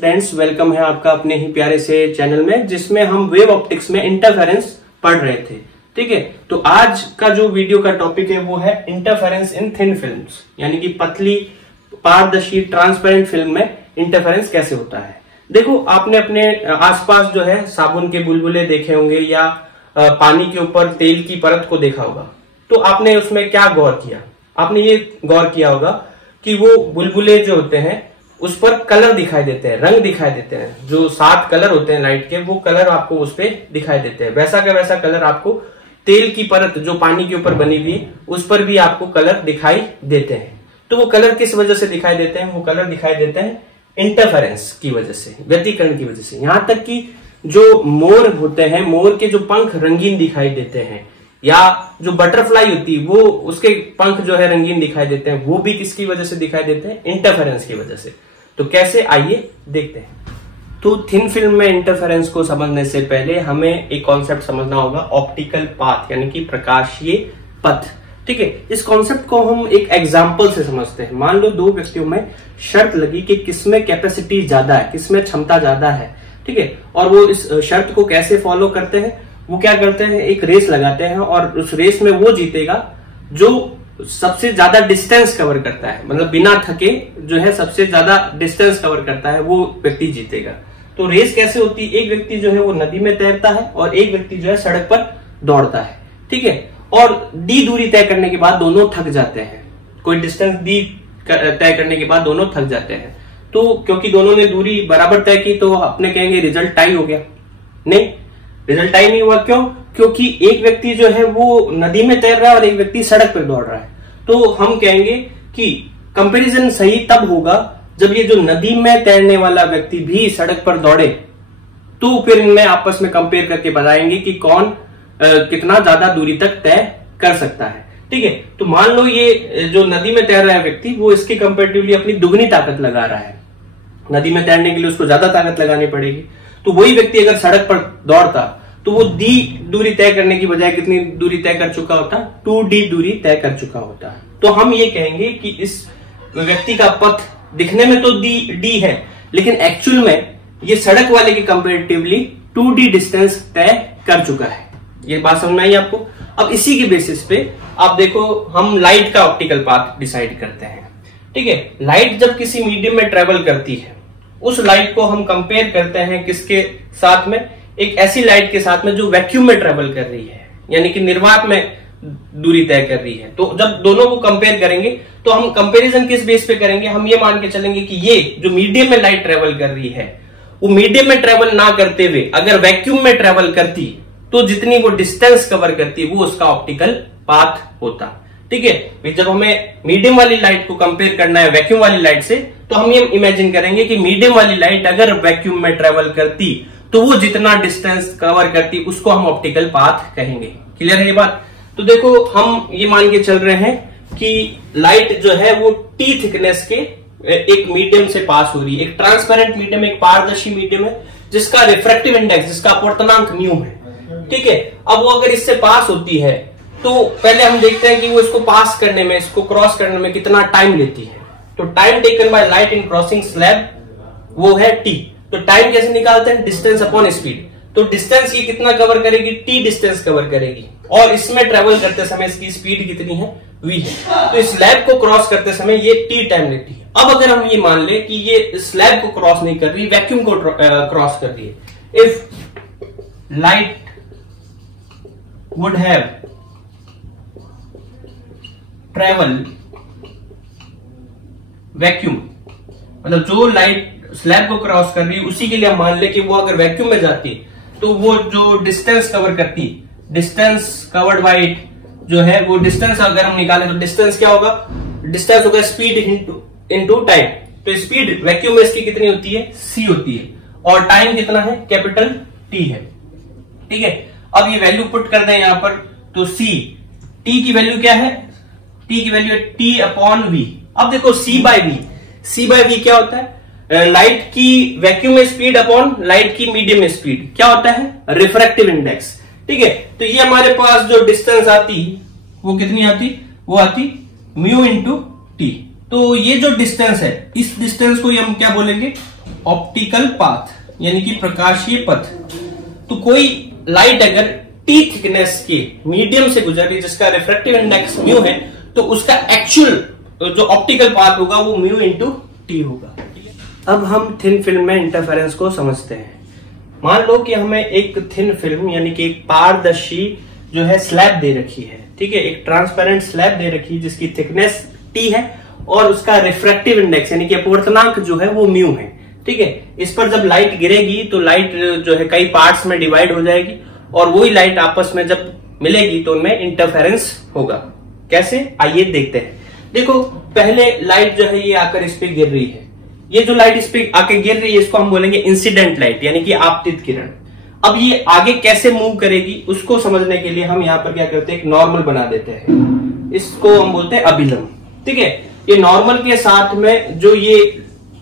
Friends, welcome है आपका अपने ही प्यारे से चैनल में, जिसमें हम वेव ऑप्टिक्स में इंटरफेरेंस पढ़ रहे थे। ठीक है, तो आज का जो वीडियो का टॉपिक है वो है इंटरफेरेंस इन थिन फिल्म्स, यानी कि पतली पारदर्शी ट्रांसपेरेंट फिल्म में इंटरफेरेंस कैसे होता है। देखो, आपने अपने आसपास जो है साबुन के बुलबुले देखे होंगे या पानी के ऊपर तेल की परत को देखा होगा। तो आपने उसमें क्या गौर किया? आपने ये गौर किया होगा कि वो बुलबुले जो होते हैं उस पर कलर दिखाई देते हैं, रंग दिखाई देते हैं। जो 7 कलर होते हैं लाइट के, वो कलर आपको उस पर दिखाई देते हैं। वैसा का वैसा कलर आपको तेल की परत जो पानी के ऊपर बनी हुई उस पर भी आपको कलर दिखाई देते हैं। तो वो कलर किस वजह से दिखाई देते हैं? वो कलर दिखाई देते हैं इंटरफेरेंस की वजह से, व्यतिकरण की वजह से। यहां तक कि जो मोर होते हैं, मोर के जो पंख रंगीन दिखाई देते हैं, या जो बटरफ्लाई होती है वो उसके पंख जो है रंगीन दिखाई देते हैं, वो भी किसकी वजह से दिखाई देते हैं? इंटरफेरेंस की वजह से। तो कैसे, आइए देखते हैं। तो थिन फिल्म में इंटरफेरेंस को समझने से पहले हमें एक कॉन्सेप्ट समझना होगा, ऑप्टिकल पाथ, यानी कि प्रकाशीय पथ। ठीक है, इस कॉन्सेप्ट को हम एक एग्जाम्पल से समझते हैं। मान लो 2 व्यक्तियों में शर्त लगी कि किसमें कैपेसिटी ज्यादा है, किसमें क्षमता ज्यादा है। ठीक है, और वो इस शर्त को कैसे फॉलो करते हैं? वो क्या करते हैं, एक रेस लगाते हैं और उस रेस में वो जीतेगा जो सबसे ज्यादा डिस्टेंस कवर करता है, मतलब बिना थके जो है सबसे ज्यादा डिस्टेंस कवर करता है, वो व्यक्ति जीतेगा। तो रेस कैसे होती है? एक व्यक्ति जो है वो नदी में तैरता है और एक व्यक्ति जो है सड़क पर दौड़ता है। ठीक है, और डी दूरी तय करने के बाद दोनों थक जाते हैं। कोई डिस्टेंस डी तय करने के बाद दोनों थक जाते हैं। तो क्योंकि दोनों ने दूरी बराबर तय की तो अपने कहेंगे रिजल्ट टाई हो गया। नहीं, रिजल्ट टाइम नहीं हुआ। क्यों? क्योंकि एक व्यक्ति जो है वो नदी में तैर रहा है और एक व्यक्ति सड़क पर दौड़ रहा है। तो हम कहेंगे कि कंपैरिजन सही तब होगा जब ये जो नदी में तैरने वाला व्यक्ति भी सड़क पर दौड़े, तो फिर इनमें आपस में कंपेयर करके बताएंगे कि कौन कितना ज्यादा दूरी तक तय कर सकता है। ठीक है, तो मान लो ये जो नदी में तैर रहा है व्यक्ति, वो इसके कंपेरेटिवली अपनी दुगनी ताकत लगा रहा है। नदी में तैरने के लिए उसको ज्यादा ताकत लगानी पड़ेगी। तो वही व्यक्ति अगर सड़क पर दौड़ता तो वो डी दूरी तय करने की बजाय कितनी दूरी तय कर चुका होता? 2D दूरी तय कर चुका होता। तो हम ये कहेंगे कि इस व्यक्ति का पथ दिखने में तो डी है, लेकिन एक्चुअल में ये सड़क वाले के कंपेरेटिवली 2D डिस्टेंस तय कर चुका है। ये बात समझ में आई आपको? अब इसी के बेसिस पे आप देखो, हम लाइट का ऑप्टिकल पाथ डिसाइड करते हैं। ठीक है, लाइट जब किसी मीडियम में ट्रेवल करती है, उस लाइट को हम कंपेयर करते हैं किसके साथ में? एक ऐसी लाइट के साथ में जो वैक्यूम में ट्रेवल कर रही है, यानी कि निर्वात में दूरी तय कर रही है। तो जब दोनों को कंपेयर करेंगे तो हम कंपैरिजन किस बेस पे करेंगे? हम ये मान के चलेंगे कि ये जो मीडियम में लाइट ट्रेवल कर रही है, वो मीडियम में ट्रेवल ना करते हुए अगर वैक्यूम में ट्रेवल करती तो जितनी वो डिस्टेंस कवर करती वो उसका ऑप्टिकल पाथ होता। ठीक है, जब हमें मीडियम वाली लाइट को कंपेयर करना है वैक्यूम वाली लाइट से, तो हम ये इमेजिन करेंगे कि मीडियम वाली लाइट अगर वैक्यूम में ट्रेवल करती तो वो जितना डिस्टेंस कवर करती उसको हम ऑप्टिकल पाथ कहेंगे। क्लियर है ये बात? तो देखो, हम ये मान के चल रहे हैं कि लाइट जो है वो टी थिकनेस के एक मीडियम से पास हो रही है, एक ट्रांसपेरेंट मीडियम, एक पारदर्शी मीडियम है जिसका रिफ्रैक्टिव इंडेक्स, जिसका अपवर्तनांक म्यू है। ठीक है, अब वो अगर इससे पास होती है तो पहले हम देखते हैं कि वो इसको पास करने में, इसको क्रॉस करने में कितना टाइम लेती है। तो time taken by light in crossing slab वो है टी। तो टाइम कैसे निकालते हैं? Distance upon speed. तो डिस्टेंस ये कितना कवर करेगी? टी डिस्टेंस कवर करेगी, और इसमें ट्रेवल करते समय इसकी स्पीड कितनी है? v है। तो इस स्लैब को क्रॉस करते समय ये टी टाइम लेती है। अब अगर हम ये मान ले कि ये स्लैब को क्रॉस नहीं कर रही, वैक्यूम को क्रॉस कर रही है। If light would have travel vacuum, मतलब जो लाइट स्लैब को क्रॉस कर रही है उसी के लिए हम मान ले कि वो अगर वैक्यूम में जाती तो वो जो डिस्टेंस कवर करती, डिस्टेंस कवर्ड बाय इट जो है, वो डिस्टेंस अगर हम निकालें तो डिस्टेंस क्या होगा? डिस्टेंस होगा स्पीड इनटू टाइम। तो स्पीड वैक्यूम में इसकी कितनी होती है? c होती है, और टाइम कितना है? कैपिटल T है। ठीक है, अब ये वैल्यू पुट कर दें यहां पर, तो t की वैल्यू क्या है? t की वैल्यू है t अपॉन v। अब देखो c बाय v क्या होता है? लाइट की वैक्यूम में स्पीड अपॉन लाइट की मीडियम में स्पीड क्या होता है? Refractive index. ठीक है, तो ये हमारे पास जो डिस्टेंस आती वो कितनी आती? वो आती म्यू इंटू टी। तो ये जो डिस्टेंस है, इस डिस्टेंस को हम क्या बोलेंगे? ऑप्टिकल पाथ यानी कि प्रकाशीय पथ। तो कोई लाइट अगर टी थिकनेस के मीडियम से गुजर रही जिसका रिफ्रैक्टिव इंडेक्स म्यू है, तो उसका एक्चुअल जो ऑप्टिकल पाथ होगा वो म्यू इंटू टी होगा। अब हम थिन फिल्म में इंटरफेरेंस को समझते हैं। मान लो कि हमें एक थिन फिल्म यानी कि एक पारदर्शी जो है स्लैब दे रखी है, ठीक है, एक ट्रांसपेरेंट स्लैब दे रखी है जिसकी थिकनेस टी है और उसका रिफ्रैक्टिव इंडेक्स यानी कि अपवर्तनांक जो है वो म्यू है, ठीक है। इस पर जब लाइट गिरेगी तो लाइट जो है कई पार्ट्स में डिवाइड हो जाएगी और वही लाइट आपस में जब मिलेगी तो उनमें इंटरफेरेंस होगा। कैसे, आइए देखते हैं। देखो पहले लाइट जो है ये आकर इस पे गिर रही है, ये जो लाइट इस पे आके गिर रही है इसको हम बोलेंगे इंसिडेंट लाइट यानी कि आपतित किरण। अब ये आगे कैसे मूव करेगी उसको समझने के लिए हम यहाँ पर क्या करते हैं, एक नॉर्मल बना देते हैं, इसको हम बोलते हैं अभिलंब, ठीक है। ये नॉर्मल के साथ में जो ये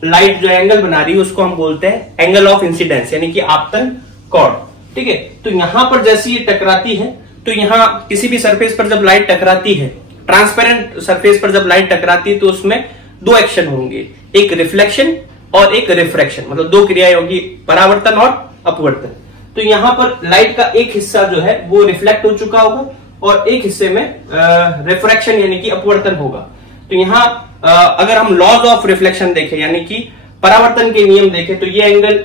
लाइट जो एंगल बना रही है उसको हम बोलते हैं एंगल ऑफ इंसिडेंस यानी कि आपतन कोण, ठीक है। तो यहां पर जैसे ये टकराती है तो यहां किसी भी सरफेस पर जब लाइट टकराती है, ट्रांसपेरेंट सरफेस पर जब लाइट टकराती है तो उसमें दो एक्शन होंगे, एक रिफ्लेक्शन और एक रिफ्रैक्शन, मतलब दो क्रियाएं होगी, परावर्तन और अपवर्तन। तो यहां पर लाइट का एक हिस्सा जो है वो रिफ्लेक्ट हो चुका होगा और एक हिस्से में रिफ्रैक्शन यानी कि अपवर्तन होगा। तो यहां अगर हम लॉज ऑफ रिफ्लेक्शन देखें यानी कि परावर्तन के नियम देखें तो ये एंगल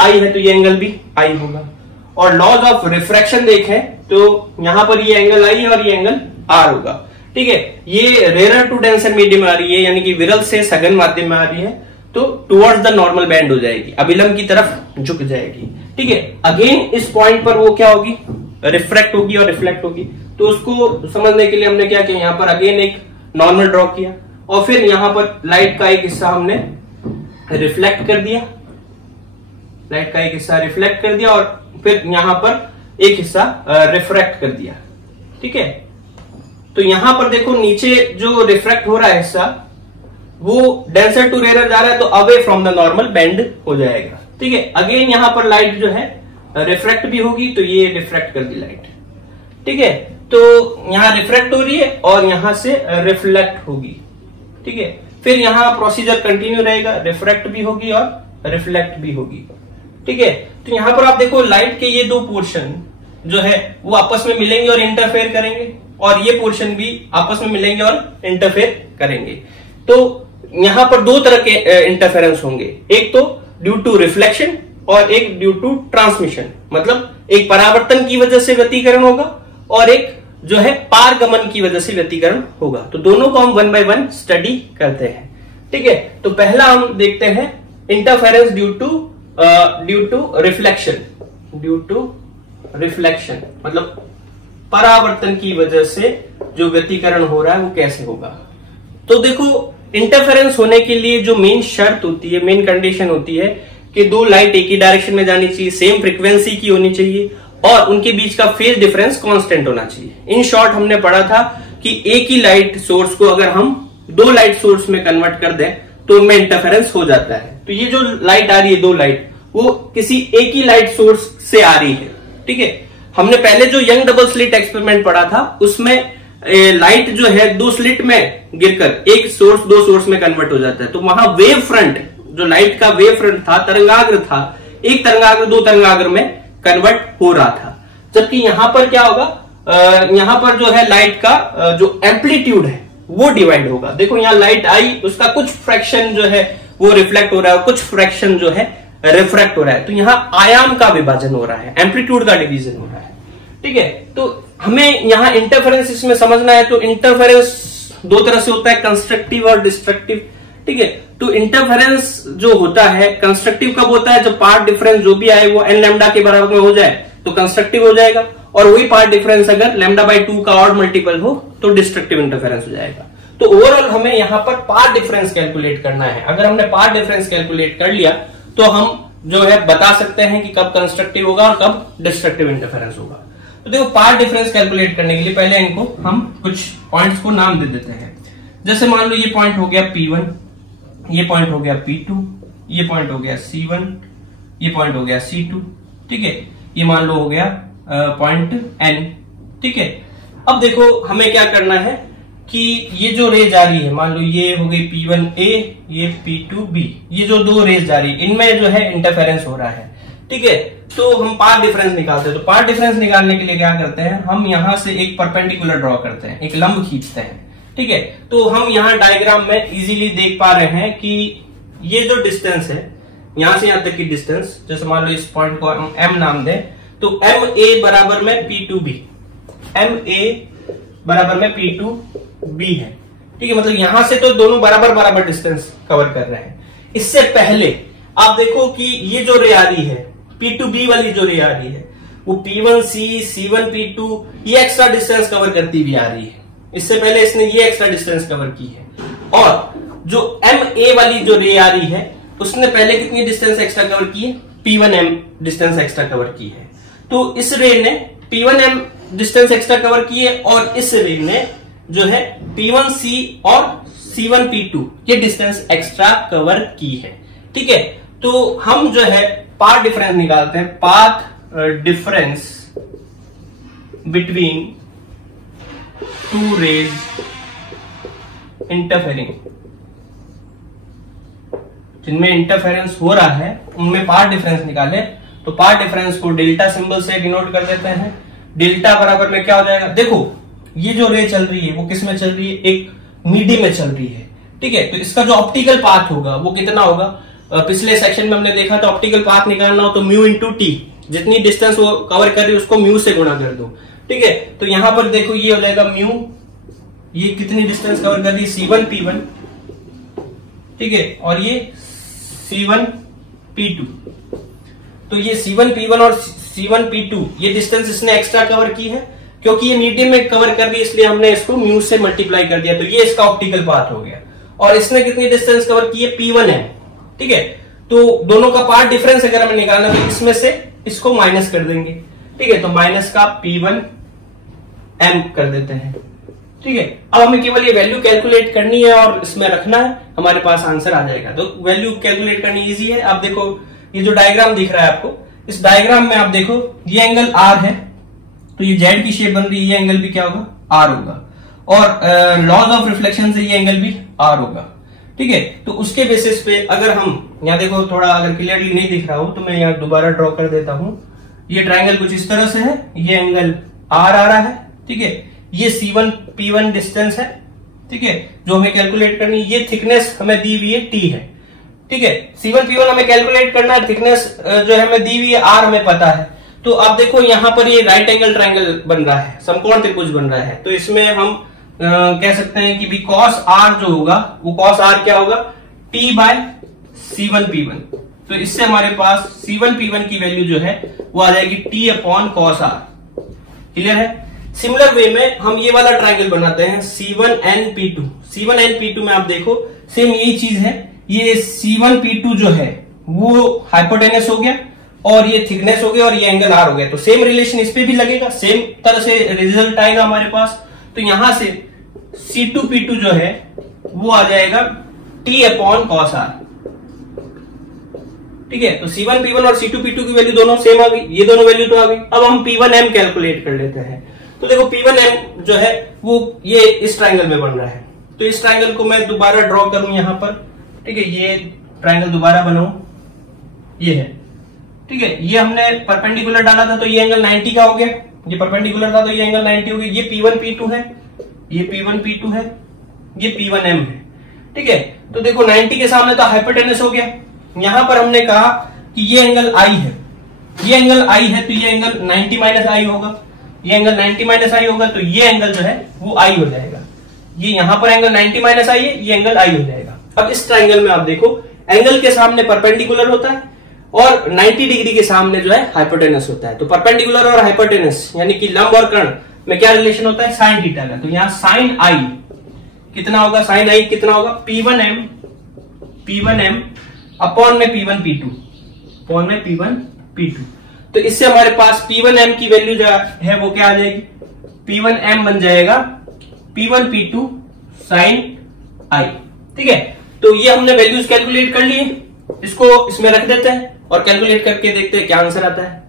आई है तो ये एंगल भी आई होगा, और लॉज ऑफ रिफ्रैक्शन देखें तो यहां पर ये एंगल आई है और ये एंगल आर होगा, ठीक है। ये रेयर टू डेंसर मीडियम में आ रही है यानी कि विरल से सघन माध्यम में आ रही है तो टुवर्ड्स द नॉर्मल बैंड हो जाएगी, अभिलंब की तरफ झुक जाएगी, ठीक है। अगेन इस पॉइंट पर वो क्या होगी, रिफ्रैक्ट होगी और रिफ्लेक्ट होगी। तो उसको समझने के लिए हमने क्या किया, यहां पर अगेन एक नॉर्मल ड्रॉ किया और फिर यहां पर लाइट का एक हिस्सा हमने रिफ्लेक्ट कर दिया, लाइट का एक हिस्सा रिफ्लेक्ट कर दिया और फिर यहां पर एक हिस्सा रिफ्रैक्ट कर दिया, ठीक है। तो यहां पर देखो नीचे जो रिफ्रैक्ट हो रहा है हिस्सा वो डेंसर टू रेयर जा रहा है तो away from the normal bend हो जाएगा, ठीक है। अगेन यहां पर लाइट जो है रिफ्रैक्ट भी होगी तो ये रिफ्रैक्ट कर दी लाइट, ठीक है। तो यहां रिफ्रैक्ट हो रही है और यहां से रिफ्लेक्ट होगी, ठीक है। फिर यहां प्रोसीजर कंटिन्यू रहेगा, रिफ्रैक्ट भी होगी और रिफ्लेक्ट भी होगी, ठीक है। तो यहां पर आप देखो लाइट के ये दो पोर्शन जो है वो आपस में मिलेंगे और इंटरफेयर करेंगे और ये पोर्शन भी आपस में मिलेंगे और इंटरफेयर करेंगे। तो यहां पर दो तरह के इंटरफेरेंस होंगे, एक तो ड्यू टू रिफ्लेक्शन और एक ड्यू टू ट्रांसमिशन, मतलब एक परावर्तन की वजह से व्यतिकरण होगा और एक जो है पारगमन की वजह से व्यतिकरण होगा। तो दोनों को हम वन बाय वन स्टडी करते हैं, ठीक है। तो पहला हम देखते हैं interference due to reflection, due to reflection मतलब परावर्तन की वजह से जो व्यतिकरण हो रहा है वो कैसे होगा। तो देखो इंटरफेरेंस होने के लिए जो मेन शर्त होती है, मेन कंडीशन होती है कि दो लाइट एक ही डायरेक्शन में जानी चाहिए, सेम फ्रीक्वेंसी की होनी चाहिए और उनके बीच का फेज डिफरेंस कांस्टेंट होना चाहिए। इन शॉर्ट हमने पढ़ा था कि एक ही लाइट सोर्स को अगर हम दो लाइट सोर्स में कन्वर्ट कर दें तो उनमें इंटरफेरेंस हो जाता है। तो ये जो लाइट आ रही है, दो लाइट, वो किसी एक ही लाइट सोर्स से आ रही है, ठीक है। हमने पहले जो यंग डबल स्लिट एक्सपेरिमेंट पढ़ा था उसमें लाइट जो है दो स्लिट में गिरकर एक सोर्स दो सोर्स में कन्वर्ट हो जाता है। तो वहां वेव फ्रंट, जो लाइट का वेव फ्रंट था, तरंगाग्र था, एक तरंगाग्र दो तरंगाग्र में कन्वर्ट हो रहा था। जबकि यहां पर क्या होगा, यहां पर जो है लाइट का जो एम्पलीट्यूड है वो डिवाइड होगा। देखो यहां लाइट आई, उसका कुछ फ्रैक्शन जो है वो रिफ्लेक्ट हो रहा है, कुछ फ्रैक्शन जो है रिफ्रैक्ट हो रहा है। तो यहां आयाम का विभाजन हो रहा है, एम्पलीट्यूड का डिवीजन हो रहा है, ठीक है। तो हमें यहां इंटरफेरेंस इसमें समझना है। तो इंटरफेरेंस दो तरह से होता है, कंस्ट्रक्टिव और डिस्ट्रक्टिव, ठीक है। तो इंटरफेरेंस जो होता है कंस्ट्रक्टिव कब होता है, जब पार्ट डिफरेंस जो भी आए वो एन लैम्डा के बराबर में हो जाए तो कंस्ट्रक्टिव हो जाएगा, और वही पार्ट डिफरेंस अगर लैम्डा बाई 2 का ऑड मल्टीपल हो तो डिस्ट्रक्टिव इंटरफेरेंस हो जाएगा। तो ओवरऑल हमें यहां पर पार्ट डिफरेंस कैलकुलेट करना है। अगर हमने पार्ट डिफरेंस कैलकुलेट कर लिया तो हम जो है बता सकते हैं कि कब कंस्ट्रक्टिव होगा और कब डिस्ट्रक्टिव इंटरफेरेंस होगा। तो देखो पार्ट डिफरेंस कैलकुलेट करने के लिए पहले इनको हम कुछ पॉइंट्स को नाम दे देते हैं। जैसे मान लो ये पॉइंट हो गया P1, ये पॉइंट हो गया P2, ये पॉइंट हो गया C1, ये पॉइंट हो गया C2, ठीक है। ये मान लो हो गया पॉइंट N, ठीक है। अब देखो हमें क्या करना है, कि ये जो रेज जा रही है, मान लो ये हो गई P1A, ये P2B, ये जो दो रेज जा रही है इनमें जो है इंटरफेरेंस हो रहा है। ठीक है, तो हम पाथ डिफरेंस निकालते हैं। तो पाथ डिफरेंस निकालने के लिए क्या करते हैं, हम यहां से एक परपेंडिकुलर ड्रॉ करते हैं, एक लंब खींचते हैं। ठीक है, तो हम यहाँ डायग्राम में इजीली देख पा रहे हैं कि ये जो डिस्टेंस है यहां से यहां तक की डिस्टेंस, जैसे मान लो इस पॉइंट को हम M नाम दें, तो MA बराबर में P2B, MA बराबर में P2B है। ठीक है, मतलब यहां से तो दोनों बराबर बराबर डिस्टेंस कवर कर रहे हैं। इससे पहले आप देखो कि ये जो रे आ रही है P2B वाली जो रे आ रही है वो P1C, C1P2 ये एक्स्ट्रा डिस्टेंस कवर करती हुई आ रही है। इससे पहले इसने ये एक्स्ट्रा डिस्टेंस कवर की है। और जो MA वाली जो रे आ रही है उसने पहले कितनी डिस्टेंस एक्स्ट्रा कवर की है, P1M डिस्टेंस एक्स्ट्रा कवर की है। तो इस रे ने P1M डिस्टेंस एक्स्ट्रा कवर की है और इस रे ने जो है P1C और C1P2 ये डिस्टेंस एक्स्ट्रा कवर की है। ठीक है, तो हम जो है पाथ डिफरेंस निकालते हैं, path difference between two rays interfering, जिनमें इंटरफेरेंस हो रहा है उनमें पाथ डिफरेंस निकाले। तो पाथ डिफरेंस को डेल्टा सिंबल से डिनोट कर देते हैं। डेल्टा बराबर में क्या हो जाएगा, देखो ये जो रे चल रही है वो किस में चल रही है, एक मीडियम में चल रही है। ठीक है, तो इसका जो ऑप्टिकल पाथ होगा वो कितना होगा, पिछले सेक्शन में हमने देखा था ऑप्टिकल पाथ निकालना हो तो म्यू इंटू टी, जितनी डिस्टेंस वो कवर कर रही है उसको म्यू से गुणा कर दो। ठीक है, तो यहां पर देखो ये हो जाएगा म्यू, ये कितनी डिस्टेंस कवर कर रही है C1P1, ठीक है, और ये C1P2। तो ये C1P1 और C1P2 ये डिस्टेंस इसने एक्स्ट्रा कवर की है, क्योंकि ये मीडियम में कवर कर रही है इसलिए हमने इसको म्यू से मल्टीप्लाई कर दिया। तो ये इसका ऑप्टिकल पाथ हो गया। और इसने कितनी डिस्टेंस कवर की है, P1M। ठीक है, तो दोनों का पाथ डिफरेंस अगर हमें निकालना तो इसमें से इसको माइनस कर देंगे। ठीक है, तो माइनस का P1M कर देते हैं। ठीक है, अब हमें केवल ये वैल्यू कैलकुलेट करनी है और इसमें रखना है, हमारे पास आंसर आ जाएगा। तो वैल्यू कैलकुलेट करनी इजी है। आप देखो ये जो डायग्राम दिख रहा है आपको, इस डायग्राम में आप देखो ये एंगल R है, तो ये जेड की शेप बन रही है, ये एंगल भी क्या होगा, R होगा। और लॉज ऑफ रिफ्लेक्शन से ये एंगल भी R होगा। ठीक है, तो उसके बेसिस पे अगर हम यहाँ देखो, थोड़ा अगर क्लियरली नहीं दिख रहा हो तो मैं यहाँ दोबारा ड्रॉ कर देता हूं। ये ट्रायंगल कुछ इस तरह से है, ये एंगल R आ रहा है। ठीक है, ये C1P1 डिस्टेंस है। ठीक है, जो हमें कैलकुलेट करनी, ये थिकनेस हमें दी हुई है T है। ठीक है, C1P1 हमें कैलकुलेट करना है, थिकनेस जो है हमें दी हुई है R हमें पता है। तो आप देखो यहाँ पर ये राइट एंगल ट्रायंगल बन रहा है, समकोण त्रिभुज बन रहा है। तो इसमें हम कह सकते हैं कि भी cos R जो होगा वो cos R क्या होगा, T बाय C1P1। तो इससे हमारे पास C1P1 की वैल्यू जो है वो आ जाएगी T upon cos R। Clear है। सिमिलर वे में हम ये वाला ट्रायंगल बनाते हैं C1NP2। C1NP2 में आप देखो सेम यही चीज है, ये C1P2 जो है वो हाइपोटेनस हो गया और ये थिकनेस हो गया और ये एंगल R हो गया। तो सेम रिलेशन इस पे भी लगेगा, सेम तरह से रिजल्ट आएगा हमारे पास। तो यहां से C2P2 जो है वो आ जाएगा T अपॉन cos R। ठीक है, तो C1P1 और C2P2 की वैल्यू दोनों सेम आ गई, ये दोनों वैल्यू तो आ गई। अब हम P1M कैलकुलेट कर लेते हैं। तो देखो P1M जो है वो ये इस ट्रायंगल में बन रहा है। तो इस ट्रायंगल को मैं दोबारा ड्रॉ करूं यहां पर। ठीक है, ये ट्रायंगल दोबारा बनाऊं, ये है। ठीक है, ये हमने परपेंडिकुलर डाला था तो ये एंगल 90 का हो गया, ये परपेंडिकुलर था तो ये एंगल 90 हो गया। ये P1P2 है, ये P1P2 है, ये P1M है। ठीक है, तो देखो 90 के सामने तो हाइपोटेनस हो गया। यहां पर हमने कहा कि ये एंगल I है, ये एंगल I है, तो ये एंगल 90 माइनस I होगा, ये एंगल 90 माइनस I होगा, तो ये एंगल जो है वो I हो जाएगा। ये यहां पर एंगल 90 माइनस I है, ये एंगल I हो जाएगा। अब इस ट्रायंगल में आप देखो एंगल के सामने परपेंडिकुलर होता है और 90 डिग्री के सामने जो है हाइपोटेनस होता है। तो परपेंडिकुलर और हाइपोटेनस यानी कि लंब और कर्ण में क्या रिलेशन होता है, साइन थीटा का। तो यहां साइन I कितना होगा, साइन I कितना होगा, P1M अपॉन में P1P2, अपॉन में P1P2। तो इससे हमारे पास P1M की वैल्यू जो है वो क्या आ जाएगी, P1M बन जाएगा P1P2 साइन I। ठीक है, तो ये हमने वैल्यूज कैलकुलेट कर लिए, इसको इसमें रख देते हैं और कैलकुलेट करके देखते हैं क्या आंसर आता है।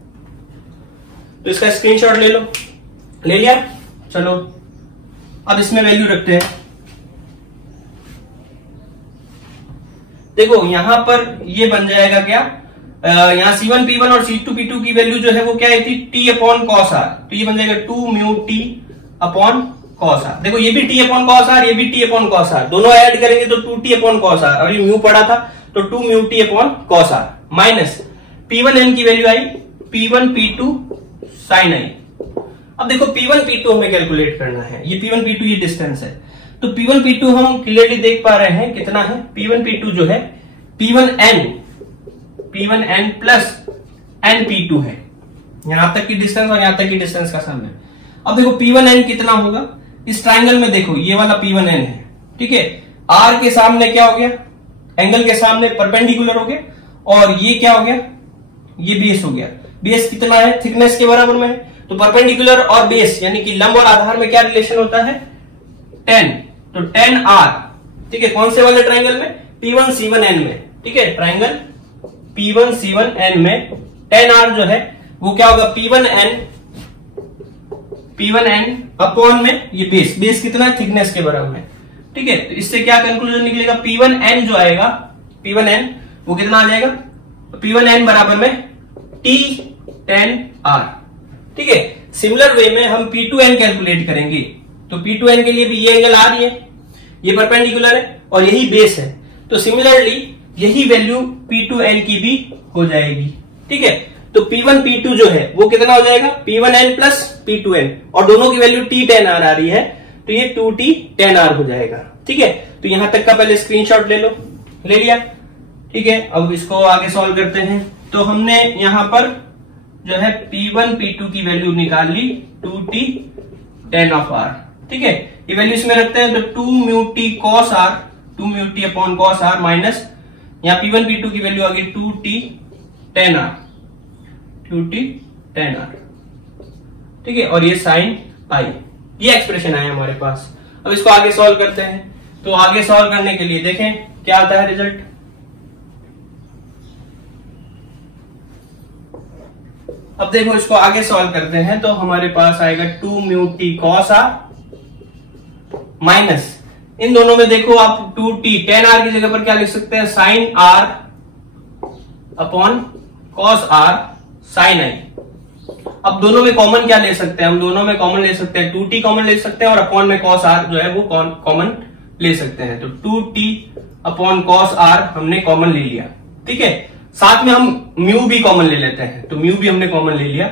तो इसका स्क्रीनशॉट ले लो, ले लिया, चलो अब इसमें वैल्यू रखते हैं। देखो यहां पर ये बन जाएगा क्या, यहाँ C1 P1 और C2 P2 की वैल्यू जो है वो क्या आई थी, T अपॉन कॉस आर। तो ये बन जाएगा 2 mu T upon cos r. देखो ये भी T अपॉन कॉस आर, ये भी T अपॉन कॉस आर, दोनों ऐड करेंगे तो 2T अपॉन कॉस आर, और ये म्यू पड़ा था तो 2 mu T upon cos r, minus P1N की value I P1 P2 sign I. अब देखो P1 P2 हमें कैलकुलेट करना है, ये P1 P2 ये डिस्टेंस है, तो P1 P2 हम क्लियरली देख पा रहे हैं कितना है, P1 P2 जो है P1N प्लस NP2 है, यहां तक की डिस्टेंस और यहां तक की डिस्टेंस का सम है। अब देखो P1N कितना होगा, इस ट्राइंगल में देखो ये वाला P1N है, ठीक है, R के सामने क्या हो गया, एंगल के सामने परपेंडिकुलर हो गया, और ये क्या हो गया, ये बेस हो गया। बेस कितना है, थिकनेस के बराबर में है, तो परपेंडिकुलर और बेस यानी कि लंब और आधार में क्या रिलेशन होता है, 10, तो 10R, ठीक है, कौन से वाले ट्राइंगल में, P1C1N में, ठीक है, ट्राइंगल P1C1N में 10R जो है वो क्या होगा, P1N अपॉन में ये बेस कितना है, थिकनेस के बराबर में, ठीक है। तो इससे क्या कंक्लूजन निकलेगा, P1N जो आएगा, P1N वो कितना आ जाएगा, P1N बराबर में T10R, ठीक है। सिमिलर वे में हम P2N कैलकुलेट करेंगे, तो P2N के लिए भी ये एंगल R है, ये परपेंडिकुलर है और यही बेस है, तो सिमिलरली यही वैल्यू P2N की भी हो जाएगी, ठीक है। तो P1 P2 जो है वो कितना हो जाएगा, P1N प्लस P2N, और दोनों की वैल्यू T10R आ रही है, तो ये 2T10R हो जाएगा, ठीक है। तो यहां तक का पहले स्क्रीनशॉट ले लो, ले लिया, ठीक है। अब इसको आगे सॉल्व करते हैं। तो हमने यहां पर जो है P1 P2 की वैल्यू निकाल ली 2T10R, ठीक है। ये वैल्यू इसमें रखते हैं तो 2 mu T cos R, 2 mu T upon cos R, minus यहाँ P1 P2 की वैल्यू आ गई 2T10R, 2T10R, ठीक है, और ये साइन आई, ये एक्सप्रेशन आया हमारे पास। अब इसको आगे सॉल्व करते हैं। तो आगे सॉल्व करने के लिए देखें क्या आता है रिजल्ट। अब देखो इसको आगे सॉल्व करते हैं तो हमारे पास आएगा 2 mu T cos R minus, इन दोनों में देखो आप 2T10R की जगह पर क्या लिख सकते हैं, sine R upon cos R sine I. अब दोनों में कॉमन क्या ले सकते हैं, हम दोनों में कॉमन ले सकते हैं 2T कॉमन ले सकते हैं, और अपॉन में कॉस R जो है वो कॉमन ले सकते हैं, तो 2T अपॉन कॉस R हमने कॉमन ले लिया, ठीक है। साथ में हम म्यू भी कॉमन ले लेते हैं, तो म्यू भी हमने कॉमन ले लिया,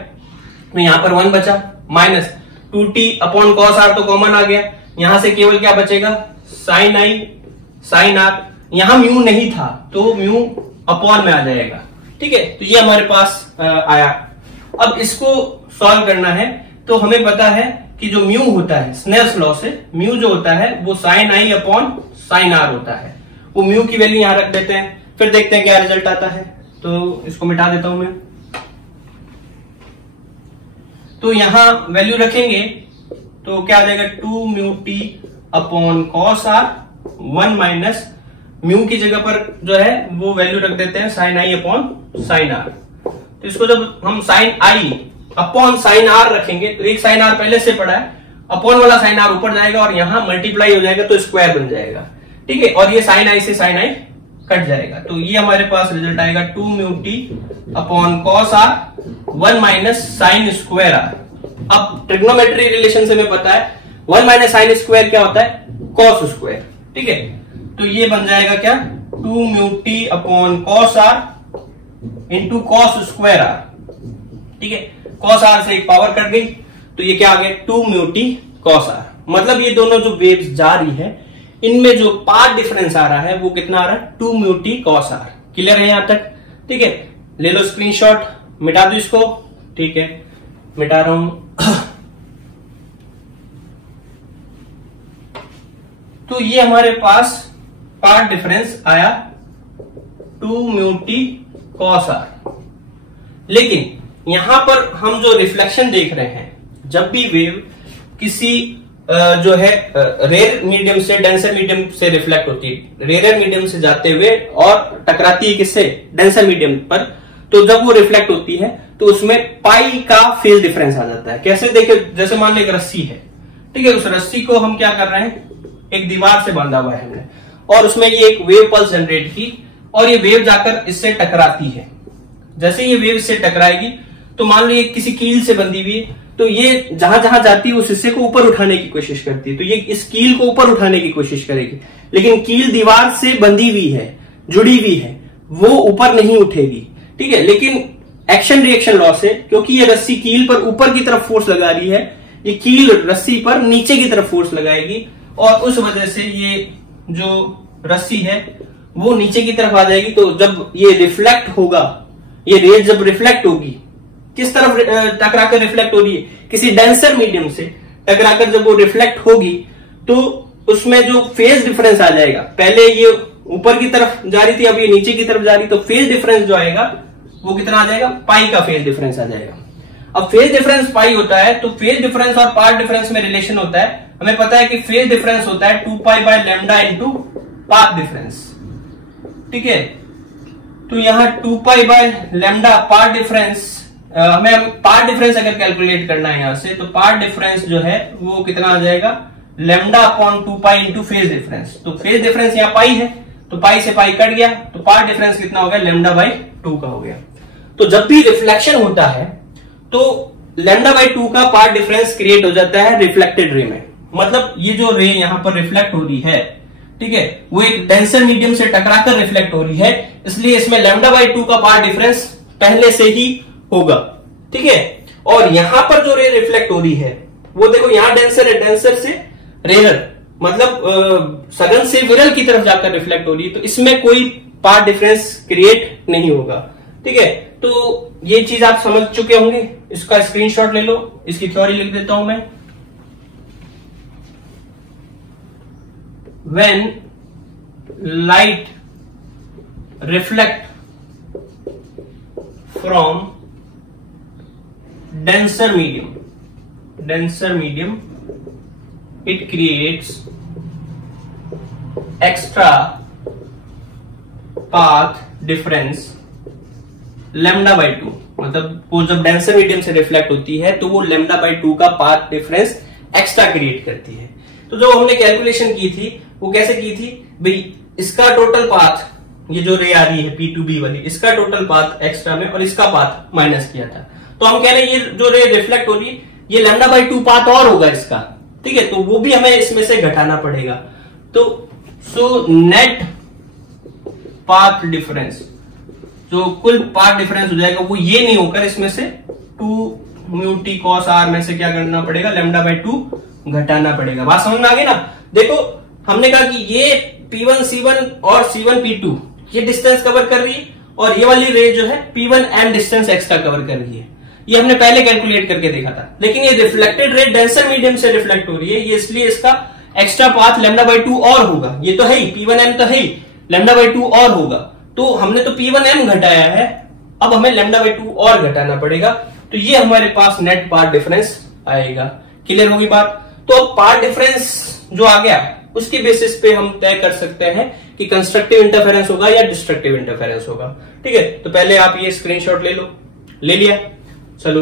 तो यहां पर 1 बचा, minus 2T upon cos R तो कॉमन आ गया, यहां से केवल क्या बचेगा, साइन आई साइन R, यहां म्यू नहीं था तो म्यू अपॉन में आ जाएगा, ठीक है। तो ये हमारे पास आया। अब इसको सॉल्व करना है तो हमें पता है कि जो म्यू होता है स्नेल्स लॉ से, म्यू जो होता है वो साइन आई अपॉन साइन R होता है, वो म्यू की वैल्यू यहां रख देते हैं, फिर देखते हैं क्या रिजल्ट आता है। तो इसको मिटा देता हूं मैं, तो यहां वैल्यू रखेंगे तो क्या आ जाएगा, 2 mu T upon cos R, 1 minus mu की जगह पर जो है वो वैल्यू रख देते हैं साइन आई अपॉन साइन R। तो इसको जब हम साइन आई अपॉन साइन R रखेंगे तो एक साइन R पहले से पड़ा है, अपॉन वाला साइन R ऊपर जाएगा और यहां मल्टीप्लाई हो जाएगा तो स्क्वायर बन जाएगा, ठीक है, और ये साइन आई से साइन आई कट जाएगा, तो ये हमारे पास रिजल्ट आएगा 2 mu T upon cos R, 1 minus sine square R। अब ट्रिग्नोमेट्री रिलेशन से हमें पता है 1 माइनस साइन स्क्वायर क्या होता है, कॉस स्क्वायर, ठीक है। तो ये बन जाएगा क्या, 2 mu T upon cos R into cos square R, ठीक है। कॉस R से एक पावर कट गई तो ये क्या आ गया, 2 म्यू T कॉस R। मतलब ये दोनों जो वेव्स जा रही है इनमें जो पार्ट डिफरेंस आ रहा है वो कितना आ रहा है, 2 mu T cos R। Clear है यहां तक, ठीक है। ले लो स्क्रीनशॉट, मिटा दो इसको, ठीक है, मिटा रहा हूं। तो ये हमारे पास पार्ट डिफरेंस आया 2 म्यू T कॉस R। लेकिन यहां पर हम जो रिफ्लेक्शन देख रहे हैं, जब भी वेव किसी जो है रेयर मीडियम से डेंसर मीडियम से रिफ्लेक्ट होती है, रेयर मीडियम से जाते हुए और टकराती है किससे, डेंसर मीडियम पर, तो जब वो रिफ्लेक्ट होती है तो उसमें पाई का फेज डिफरेंस आ जाता है। कैसे देखे, जैसे मान लो एक रस्सी है, ठीक है, उस रस्सी को हम क्या कर रहे हैं, एक दीवार से बांधा हुआ है हमने, और उसमें ये एक वेव पल्स जनरेट की, और ये वेव जाकर इससे टकराती है। जैसे ये वेव इससे टकराएगी तो मान लो ये किसी कील से बंधी हुई है, तो ये जहां जहां जाती है उस हिस्से को ऊपर उठाने की कोशिश करती है, तो ये इस कील को ऊपर उठाने की कोशिश करेगी, लेकिन कील दीवार से बंधी हुई है, जुड़ी हुई है, वो ऊपर नहीं उठेगी। ठीक है, लेकिन एक्शन रिएक्शन लॉ से, क्योंकि ये रस्सी कील पर ऊपर की तरफ फोर्स लगा रही है, ये कील रस्सी पर नीचे की तरफ फोर्स लगाएगी, और उस वजह से ये जो रस्सी है वो नीचे की तरफ आ जाएगी। तो जब ये रिफ्लेक्ट होगा, ये रेज जब रिफ्लेक्ट होगी, किस तरफ टकराकर रिफ्लेक्ट हो रही है, किसी डेंसर मीडियम से टकराकर जब वो रिफ्लेक्ट होगी, तो उसमें जो फेज डिफरेंस आ जाएगा, पहले ये ऊपर की तरफ जा रही थी, अब ये नीचे की तरफ जा रही, तो फेज डिफरेंस जो आएगा वो कितना आ जाएगा, पाई का फेज डिफरेंस आ जाएगा। अब फेज डिफरेंस पाई होता है, तो फेज डिफरेंस और पाथ डिफरेंस में रिलेशन होता है। हमें पता है कि फेज डिफरेंस होता है 2π/λ इंटू पाथ डिफरेंस। ठीक है, तो यहां 2π/λ पाथ डिफरेंस, हमें पाथ डिफरेंस अगर कैलकुलेट करना है यहां से, तो पाथ डिफरेंस जो है वो कितना आ जाएगा, λ/2π इंटू फेज डिफरेंस। तो फेज डिफरेंस यहाँ पाई है, तो पाई से पाई कट गया, तो पाथ डिफरेंस कितना हो गया, λ/2 का हो गया। तो जब भी रिफ्लेक्शन होता है तो λ/2 का पाथ डिफरेंस क्रिएट हो जाता है रिफ्लेक्टेड रे में। मतलब ये जो रे यहां पर रिफ्लेक्ट हो रही है, ठीक है, वो एक डेंसर मीडियम से टकराकर रिफ्लेक्ट हो रही है, इसलिए इसमें λ/2 का पाथ डिफरेंस पहले से ही होगा। ठीक है, और यहां पर जो रे रिफ्लेक्ट हो रही है वो देखो, यहां डेंसर है, डेंसर से रेयर, मतलब सघन से विरल की तरफ जाकर रिफ्लेक्ट हो रही है, तो इसमें कोई पाथ डिफरेंस क्रिएट नहीं होगा। ठीक है, तो ये चीज आप समझ चुके होंगे, इसका स्क्रीनशॉट ले लो, इसकी थ्योरी लिख देता हूं मैं। When light reflect from denser medium, it creates extra path difference λ/2। मतलब वो जब डेंसर मीडियम से रिफ्लेक्ट होती है तो वो λ/2 का पाथ डिफरेंस एक्स्ट्रा क्रिएट करती है। तो जो हमने कैलकुलेशन की थी वो कैसे की थी भाई, इसका टोटल पाथ, ये जो रे आ रही है P2B वाली, इसका टोटल पाथ एक्स्ट्रा में और इसका पाथ माइनस किया था। तो हम कह रहे हैं ये जो रे रिफ्लेक्ट हो रही है ये λ/2 पाथ और होगा इसका। ठीक है, तो वो भी हमें इसमें से घटाना पड़ेगा। तो सो नेट पाथ डिफरेंस, जो कुल पाथ डिफरेंस हो जाएगा वो ये नहीं होकर इसमें से 2μt cos r में से क्या करना पड़ेगा, λ/2 घटाना पड़ेगा। बात समझ में आ गई ना। देखो हमने कहा कि ये P1 C1 और C1 P2 ये डिस्टेंस कवर कर रही है, और ये वाली रे जो है P1 M distance extra cover कर रही है। ये हमने पहले कैलकुलेट करके देखा था, लेकिन ये रिफ्लेक्टेड रे डेंसर मीडियम से रिफ्लेक्ट हो रही है, ये इसलिए इसका एक्स्ट्रा पाथ λ/2 और होगा। ये तो है ही, P1M तो है ही, λ/2 और होगा। तो हमने तो P1M घटाया है, अब हमें λ/2 और घटाना पड़ेगा, तो ये हमारे पास नेट पाथ डिफरेंस आएगा। क्लियर होगी बात। तो अब पाथ डिफरेंस जो आ गया उसके बेसिस पे हम तय कर सकते हैं कि कंस्ट्रक्टिव इंटरफेरेंस होगा या डिस्ट्रक्टिव इंटरफेरेंस होगा। ठीक है, तो पहले आप ये स्क्रीनशॉट ले लो, ले लिया। चलो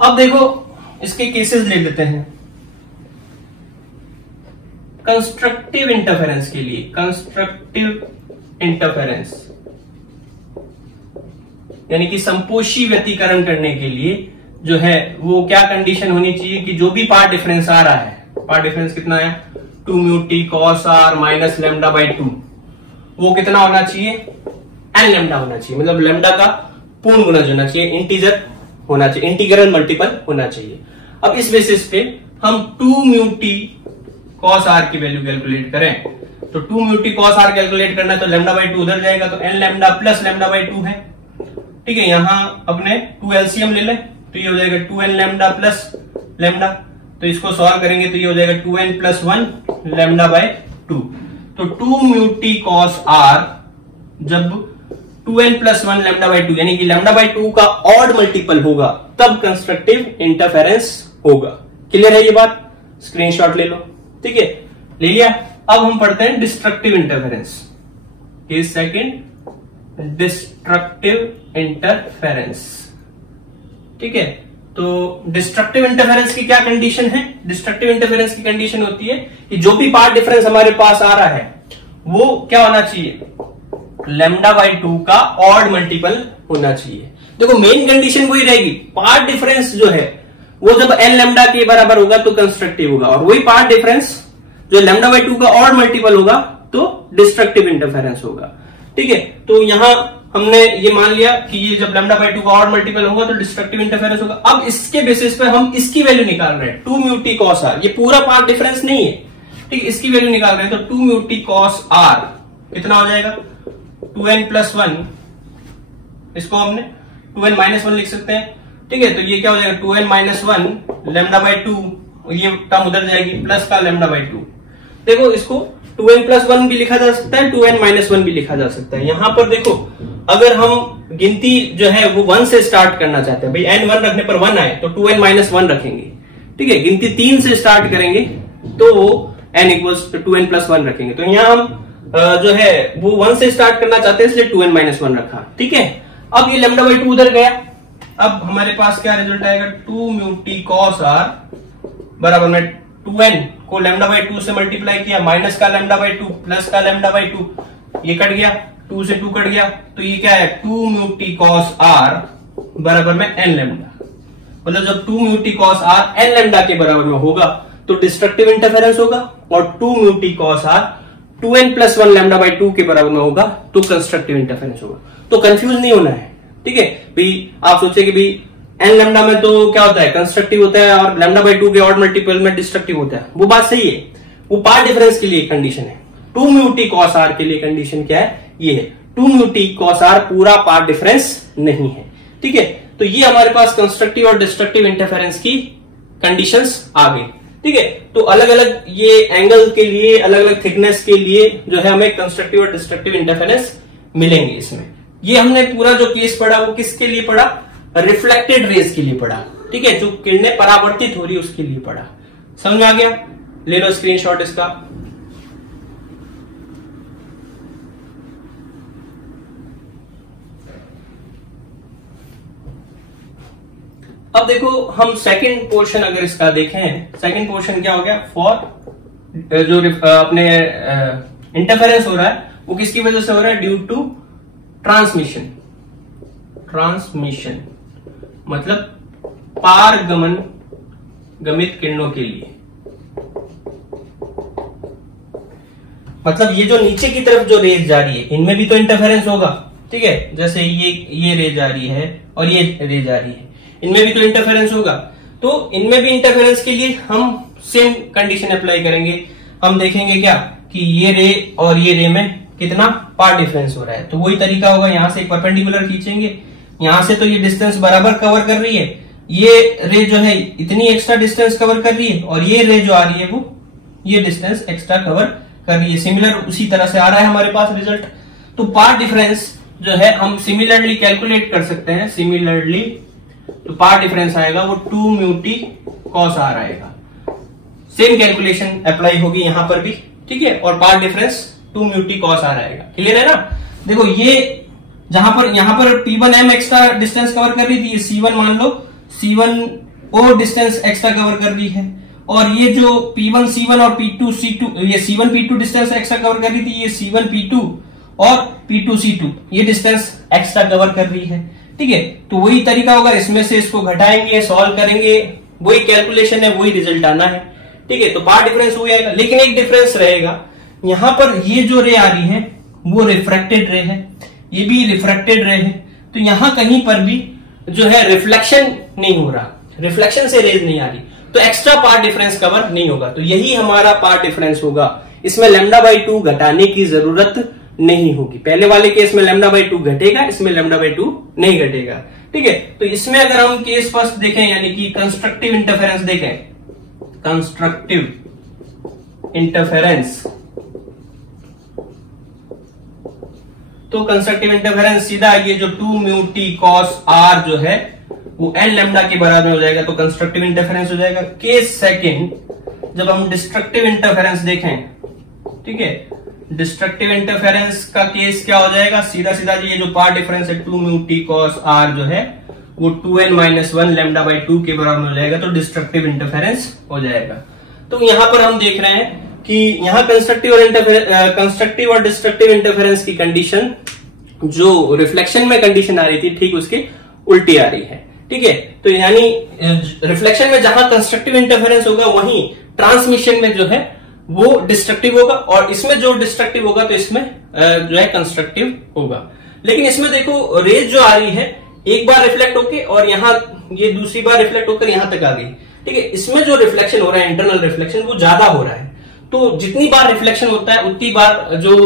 अब देखो इसके केसेस ले लेते हैं। कंस्ट्रक्टिव इंटरफेरेंस के लिए, कंस्ट्रक्टिव इंटरफेरेंस यानी कि संपोषी व्यतिकरण करने के लिए जो है वो क्या कंडीशन होनी चाहिए कि जो भी पाथ डिफरेंस आ रहा है, पाथ डिफरेंस कितना है 2μt cos r माइनस λ/2, वो कितना होना चाहिए, n λ होना चाहिए। मतलब लैम्डा का पूर्ण गुणज होना चाहिए, इंटीजर होना चाहिए, इंटीग्रल मल्टीपल होना चाहिए। अब इस बेसिस पे हम 2μt cos r की वैल्यू कैलकुलेट करें, तो 2μt cos r कैलकुलेट करना है तो λ/2 उधर जाएगा, तो n λ प्लस λ/2 है। ठीक है, यहां अपने 2 एलसीएम ले लें, तो ये हो जाएगा 2n λ प्लस λ, तो इसको सॉल्व करेंगे तो ये हो जाएगा 2n प्लस 1 λ/2। तो 2μt cos r जब 2n प्लस 1 λ/2 यानी कि λ/2 का ऑड मल्टीपल होगा तब कंस्ट्रक्टिव इंटरफेरेंस होगा। क्लियर है ये बात, स्क्रीनशॉट ले लो। ठीक है, ले लिया। अब हम पढ़ते हैं destructive interference. Case second, destructive interference. ठीक है, तो डिस्ट्रक्टिव इंटरफेरेंस की क्या कंडीशन है? डिस्ट्रक्टिव इंटरफेरेंस की कंडीशन होती है कि जो भी पार्ट डिफरेंस हमारे पास आ रहा है वो क्या होना चाहिए, λ/2 का ऑड मल्टीपल होना चाहिए। देखो मेन कंडीशन वही रहेगी, पार्ट डिफरेंस जो है वो जब n लैम्डा के बराबर होगा तो कंस्ट्रक्टिव होगा, और वही पार्ट डिफरेंस जो λ/2 का ऑड मल्टीपल होगा तो डिस्ट्रक्टिव इंटरफेरेंस होगा। ठीक है, तो यहां हमने ये मान लिया कि ये जब λ/2 का ऑड मल्टीपल होगा तो डिस्ट्रक्टिव इंटरफेरेंस होगा। अब इसके बेसिस पे हम इसकी वैल्यू निकाल रहे हैं, 2 म्यू टी कॉस आर। ये पूरा पार्ट डिफरेंस नहीं है, ठीक, इसकी वैल्यू निकाल रहे हैं, तो 2 म्यू टी कॉस आर कितना हो जाएगा, 2n+1, इसको हमने 2n-1 लिख सकते हैं। ठीक है, तो ये क्या हो जाएगा 2n-1 λ/2, ये टर्म उधर जाएगी, प्लस का λ/2। देखो इसको 2n+1 भी लिखा जा सकता है, 2n-1 भी लिखा जा सकता है। यहां पर देखो अगर हम गिनती जो है वो 1 से स्टार्ट करना चाहते हैं, भाई n 1 रखने पर 1 आए तो 2n-1 रखेंगे। ठीक है, गिनती 3 से स्टार्ट करेंगे तो n = 2n+1 रखेंगे। तो यहां हम जो है वो 1 से स्टार्ट करना चाहते हैं, इसलिए 2n-1 रखा। ठीक है, अब ये λ/2 उधर गया, अब हमारे पास क्या रिजल्ट आएगा, 2 म्यू टी कॉस आर बराबर में 2n को λ/2 से मल्टीप्लाई किया, माइनस का λ/2 प्लस का λ/2, ये कट गया, 2 से 2 कट गया, तो ये क्या है 2 म्यू टी कॉस आर बराबर में n लैम्डा। मतलब जब 2 mu t cos r n lambda के बराबर में होगा तो डिस्ट्रक्टिव इंटरफेरेंस होगा, और 2 mu t cos are 2n+1 λ/2 के बराबर में होगा तो कंस्ट्रक्टिव इंटरफेरेंस होगा। तो कंफ्यूज नहीं होना है। ठीक है भाई, आप सोचे कि भाई n लैम्डा में तो क्या होता है, कंस्ट्रक्टिव होता है, और λ/2 के ऑड मल्टीपल में डिस्ट्रक्टिव होता है, वो बात सही है, वो पार्ट डिफरेंस के लिए कंडीशन है। 2 म्यू टी कॉस आर के लिए कंडीशन क्या है, ये है 2 म्यू टी कॉस आर पूरा पार्ट डिफरेंस नहीं है। ठीक है, तो ये हमारे पास कंस्ट्रक्टिव और डिस्ट्रक्टिव इंटरफेरेंस की कंडीशंस आ गई। ठीक है, तो अलग अलग ये एंगल के लिए, अलग अलग थिकनेस के लिए जो है हमें कंस्ट्रक्टिव और डिस्ट्रक्टिव इंटरफेरेंस मिलेंगे इसमें। ये हमने पूरा जो केस पढ़ा वो किसके लिए पढ़ा, रिफ्लेक्टेड रेज के लिए पढ़ा। ठीक है, जो किरणें परावर्तित हो रही है उसके लिए पढ़ा। समझ में आ गया? ले लो स्क्रीनशॉट इसका। अब देखो हम सेकंड पोर्शन अगर इसका देखें, सेकंड पोर्शन क्या हो गया, फॉर जो अपने इंटरफेरेंस हो रहा है वो किसकी वजह से हो रहा है, ड्यू टू ट्रांसमिशन। ट्रांसमिशन मतलब पारगमन गमित किरणों के लिए, मतलब ये जो नीचे की तरफ जो रेज जा रही है इनमें भी तो इंटरफेरेंस होगा। ठीक है, जैसे ये रे जा रही है और ये रे जा रही है, इनमें भी तो इंटरफेरेंस होगा। तो इनमें भी इंटरफेरेंस के लिए हम सेम कंडीशन अप्लाई करेंगे। हम देखेंगे क्या कि ये रे और ये रे में कितना पार्ट डिफरेंस हो रहा है। तो वही तरीका होगा, यहां से एक परपेंडिकुलर खींचेंगे, यहां से तो ये डिस्टेंस बराबर कवर कर रही है, ये रे जो है इतनी एक्स्ट्रा डिस्टेंस कवर कर रही है, और ये रे जो आ रही है वो ये डिस्टेंस एक्स्ट्रा कवर कर रही है। सिमिलर उसी तरह से आ रहा है हमारे पास रिजल्ट। तो पार्ट डिफरेंस जो है हम सिमिलरली कैलकुलेट कर सकते हैं। सिमिलरली तो पार्ट डिफरेंस आएगा वो 2 म्यू टी कॉस आर आएगा। सेम कैलकुलेशन अप्लाई होगी यहां पर भी। ठीक है, और part difference 2 mu t cos r आएगा। क्लियर है ना? देखो ये यहां पर P1m एक्स्ट्रा डिस्टेंस कवर कर रही थी, ये C1 मान लो C1O डिस्टेंस एक्स्ट्रा कवर कर रही है, और ये जो P1 C1 और P2 C2, ये C1 P2 distance extra cover कर रही थी, ये C1 P2 और P2 C2 ये डिस्टेंस एक्स्ट्रा कवर कर रही है। ठीक है, तो वही तरीका होगा, इसमें से इसको घटाएंगे, सॉल्व करेंगे, वही कैलकुलेशन है, वही रिजल्ट आना है। ठीक है, तो पार्ट डिफरेंस हो जाएगा, लेकिन एक डिफरेंस रहेगा, यहां पर ये जो रे आ रही है वो रिफ्रैक्टेड रे है, ये भी रिफ्रैक्टेड रे है, तो यहां कहीं पर भी जो है रिफ्लेक्शन नहीं हो रहा, रिफ्लेक्शन से रेज नहीं आ रही, तो एक्स्ट्रा पार्ट डिफरेंस कवर नहीं होगा। तो यही हमारा पार्ट डिफरेंस होगा, इसमें λ/2 घटाने की जरूरत नहीं होगी। पहले वाले केस में λ/2 घटेगा, इसमें λ/2 नहीं घटेगा। ठीक है, तो इसमें अगर हम केस फर्स्ट देखें, यानी कि कंस्ट्रक्टिव इंटरफेरेंस देखें, कंस्ट्रक्टिव इंटरफेरेंस, तो कंस्ट्रक्टिव इंटरफेरेंस सीधा ये जो 2 म्यू टी कॉस आर जो है वो n लैम्डा के बराबर हो जाएगा, तो कंस्ट्रक्टिव इंटरफेरेंस हो जाएगा। केस सेकंड, जब हम डिस्ट्रक्टिव इंटरफेरेंस देखें, ठीक है, डिस्ट्रक्टिव इंटरफेरेंस का केस क्या हो जाएगा, सीधा सीधा ये जो पार्ट डिफरेंस है 2 म्यू टी कॉस आर जो है वो 2n-1 λ/2 के बराबर हो जाएगा, तो डिस्ट्रक्टिव इंटरफेरेंस हो जाएगा। तो यहाँ पर हम देख रहे हैं कि यहाँ कंस्ट्रक्टिव और डिस्ट्रक्टिव इंटरफेरेंस की कंडीशन, जो रिफ्लेक्शन में कंडीशन आ रही थी, ठीक उसके उल्टी आ रही है। ठीक है, तो यानी रिफ्लेक्शन में जहां कंस्ट्रक्टिव इंटरफेरेंस होगा वहीं ट्रांसमिशन में जो है वो डिस्ट्रक्टिव होगा, और इसमें जो डिस्ट्रक्टिव होगा तो इसमें जो है कंस्ट्रक्टिव होगा। लेकिन इसमें देखो रेज जो आ रही है एक बार रिफ्लेक्ट होके और यहाँ ये दूसरी बार रिफ्लेक्ट होकर यहां तक आ गई। ठीक है, इसमें जो रिफ्लेक्शन हो रहा है, इंटरनल रिफ्लेक्शन, वो ज्यादा हो रहा है। तो जितनी बार रिफ्लेक्शन होता है उतनी बार जो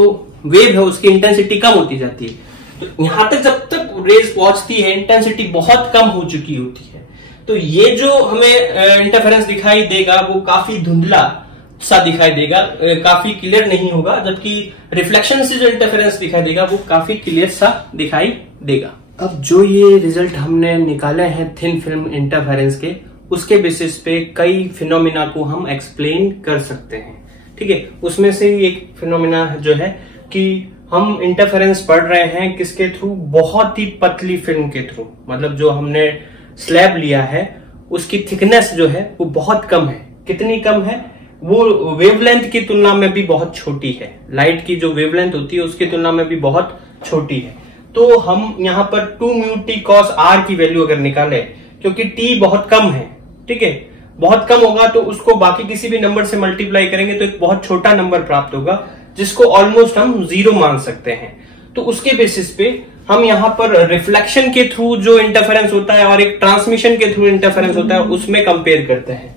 वेव है उसकी इंटेंसिटी कम होती जाती है। तो यहां तक जब तक रेज पहुंचती है इंटेंसिटी बहुत कम हो चुकी होती है। तो ये जो हमें इंटरफेरेंस दिखाई देगा वो काफी धुंधला सा दिखाई देगा, काफी क्लियर नहीं होगा, जबकि रिफ्लेक्शन से जो इंटरफेरेंस दिखाई देगा वो काफी क्लियर सा दिखाई देगा। अब जो ये रिजल्ट हमने निकाले हैं थिन फिल्म इंटरफेरेंस के, उसके बेसिस पे कई फिनोमिना को हम एक्सप्लेन कर सकते हैं। ठीक है, उसमें से एक फिनोमिना जो है कि हम इंटरफेरेंस पढ़ रहे हैं किसके थ्रू, बहुत ही पतली फिल्म के थ्रू। मतलब जो हमने स्लैब लिया है उसकी थिकनेस जो है वो बहुत कम है। कितनी कम है? वो वेवलेंथ की तुलना में भी बहुत छोटी है। लाइट की जो वेवलेंथ होती है उसकी तुलना में भी बहुत छोटी है। तो हम यहाँ पर 2μt cos r की वैल्यू अगर निकाले, क्योंकि t बहुत कम है, ठीक है, बहुत कम होगा तो उसको बाकी किसी भी नंबर से मल्टीप्लाई करेंगे तो एक बहुत छोटा नंबर प्राप्त होगा जिसको ऑलमोस्ट हम 0 मान सकते हैं। तो उसके बेसिस पे हम यहाँ पर रिफ्लेक्शन के थ्रू जो इंटरफेरेंस होता है और एक ट्रांसमिशन के थ्रू इंटरफेरेंस होता है उसमें कंपेयर करते हैं।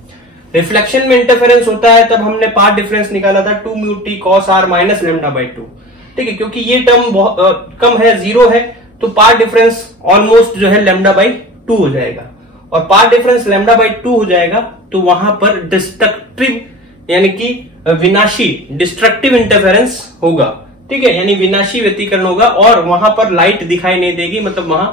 रिफ्लेक्शन में इंटरफेरेंस होता है तब हमने पाथ डिफरेंस निकाला था 2μt cos r माइनस λ/2। ठीक है, क्योंकि ये टर्म बहुत कम है, 0 है, तो पाथ डिफरेंस ऑलमोस्ट जो है λ/2 हो जाएगा। और पाथ डिफरेंस λ/2 हो जाएगा तो वहां पर डिस्ट्रक्टिव यानी कि विनाशी डिस्ट्रक्टिव इंटरफेरेंस होगा। ठीक है, यानी विनाशी व्यतिकरण होगा और वहां पर लाइट दिखाई नहीं देगी, मतलब वहां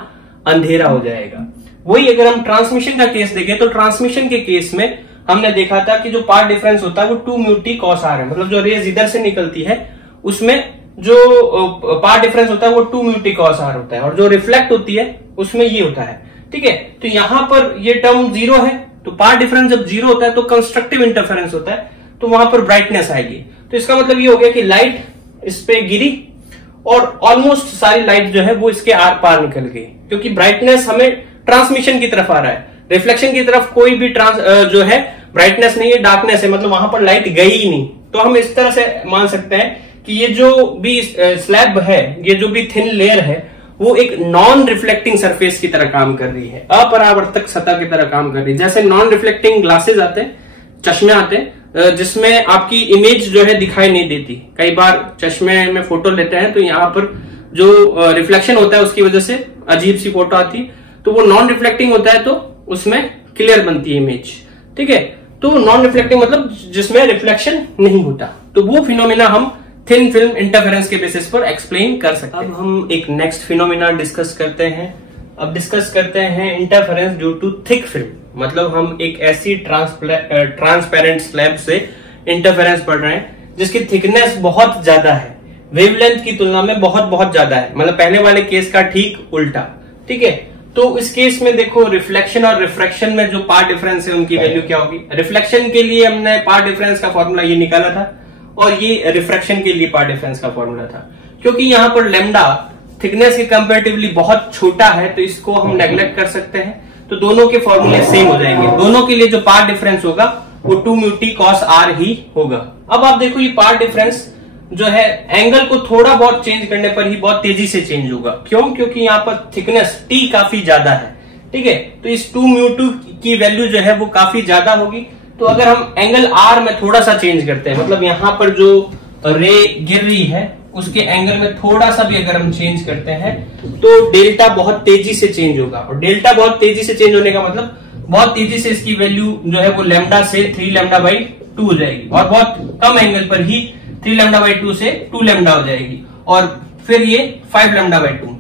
अंधेरा हो जाएगा। वही अगर हम ट्रांसमिशन का केस देखें तो ट्रांसमिशन के केस में हमने देखा था कि जो पाथ डिफरेंस होता है वो 2μt cos r है। मतलब जो रेज इधर से निकलती है उसमें जो पाथ डिफरेंस होता है वो 2μt cos r होता है, और जो रिफ्लेक्ट होती है उसमें ये होता है। ठीक है, तो यहां पर ये टर्म 0 है, तो पाथ डिफरेंस जब 0 होता है तो कंस्ट्रक्टिव इंटरफेरेंस होता है, तो वहां पर ब्राइटनेस आएगी। तो इसका मतलब ये हो गया कि लाइट इस पे गिरी और ऑलमोस्ट सारी लाइट जो है वो इसके आर पार निकल गई, क्योंकि ब्राइटनेस हमें ट्रांसमिशन की तरफ आ रहा है, रिफ्लेक्शन की तरफ कोई भी जो है ब्राइटनेस नहीं है, डार्कनेस है, मतलब वहां पर लाइट गई ही नहीं। तो हम इस तरह से मान सकते हैं कि ये जो भी स्लैब है, ये जो भी थिन लेयर है, वो एक नॉन रिफ्लेक्टिंग सरफेस की तरह काम कर रही है, अपरावर्तक सतह की तरह काम कर रही है। जैसे नॉन रिफ्लेक्टिंग ग्लासेस आते हैं, चश्मे आते हैं, जिसमें आपकी इमेज जो है दिखाई नहीं देती। कई बार चश्मे में फोटो लेते हैं तो यहाँ पर जो रिफ्लेक्शन होता है उसकी वजह से अजीब सी फोटो आती है, तो वो नॉन रिफ्लेक्टिंग होता है तो उसमें क्लियर बनती है इमेज। ठीक है, तो नॉन रिफ्लेक्टिंग मतलब जिसमें रिफ्लेक्शन नहीं होता, तो वो फिनोमिना हम थिन फिल्म इंटरफेरेंस के बेसिस पर एक्सप्लेन कर सकते हैं। अब हम एक नेक्स्ट फिनोमिना डिस्कस करते हैं। अब डिस्कस करते हैं interference due to thick film. मतलब हम एक ऐसी ट्रांसपेरेंट स्लैब से इंटरफेरेंस पढ़ रहे हैं जिसकी थिकनेस बहुत ज्यादा है, वेवलेंथ की तुलना में बहुत ज्यादा है। मतलब पहले वाले केस का ठीक उल्टा। ठीक है, तो इस केस में देखो रिफ्लेक्शन और रिफ्रैक्शन में जो पाथ डिफरेंस है उनकी वैल्यू क्या होगी। रिफ्लेक्शन के लिए हमने पाथ डिफरेंस का फॉर्मूला ये निकाला था और ये रिफ्रैक्शन के लिए पाथ डिफरेंस का फॉर्मूला था। क्योंकि यहाँ पर लैम्डा थिकनेस के कंपेरेटिवली बहुत छोटा है तो इसको हम नेग्लेक्ट कर सकते हैं, तो दोनों के फॉर्मूले सेम हो जाएंगे। दोनों के लिए जो पाथ डिफरेंस होगा वो 2μt cos r ही होगा। अब आप देखो ये पाथ डिफरेंस जो है एंगल को थोड़ा बहुत चेंज करने पर ही बहुत तेजी से चेंज होगा। क्यों? क्योंकि यहाँ पर थिकनेस t काफी ज्यादा है। ठीक है, तो इस 2μ2 की वैल्यू जो है वो काफी ज्यादा होगी। तो अगर हम एंगल r में थोड़ा सा चेंज करते हैं, मतलब यहाँ पर जो रे गिर रही है उसके एंगल में थोड़ा सा भी अगर हम चेंज करते हैं तो डेल्टा बहुत तेजी से चेंज होगा। और डेल्टा बहुत तेजी से चेंज होने का मतलब बहुत तेजी से इसकी वैल्यू जो है वो लैम्डा से 3λ/2 हो जाएगी, और बहुत कम एंगल पर ही 3λ/2 से 2λ हो जाएगी, और फिर ये 5λ/2।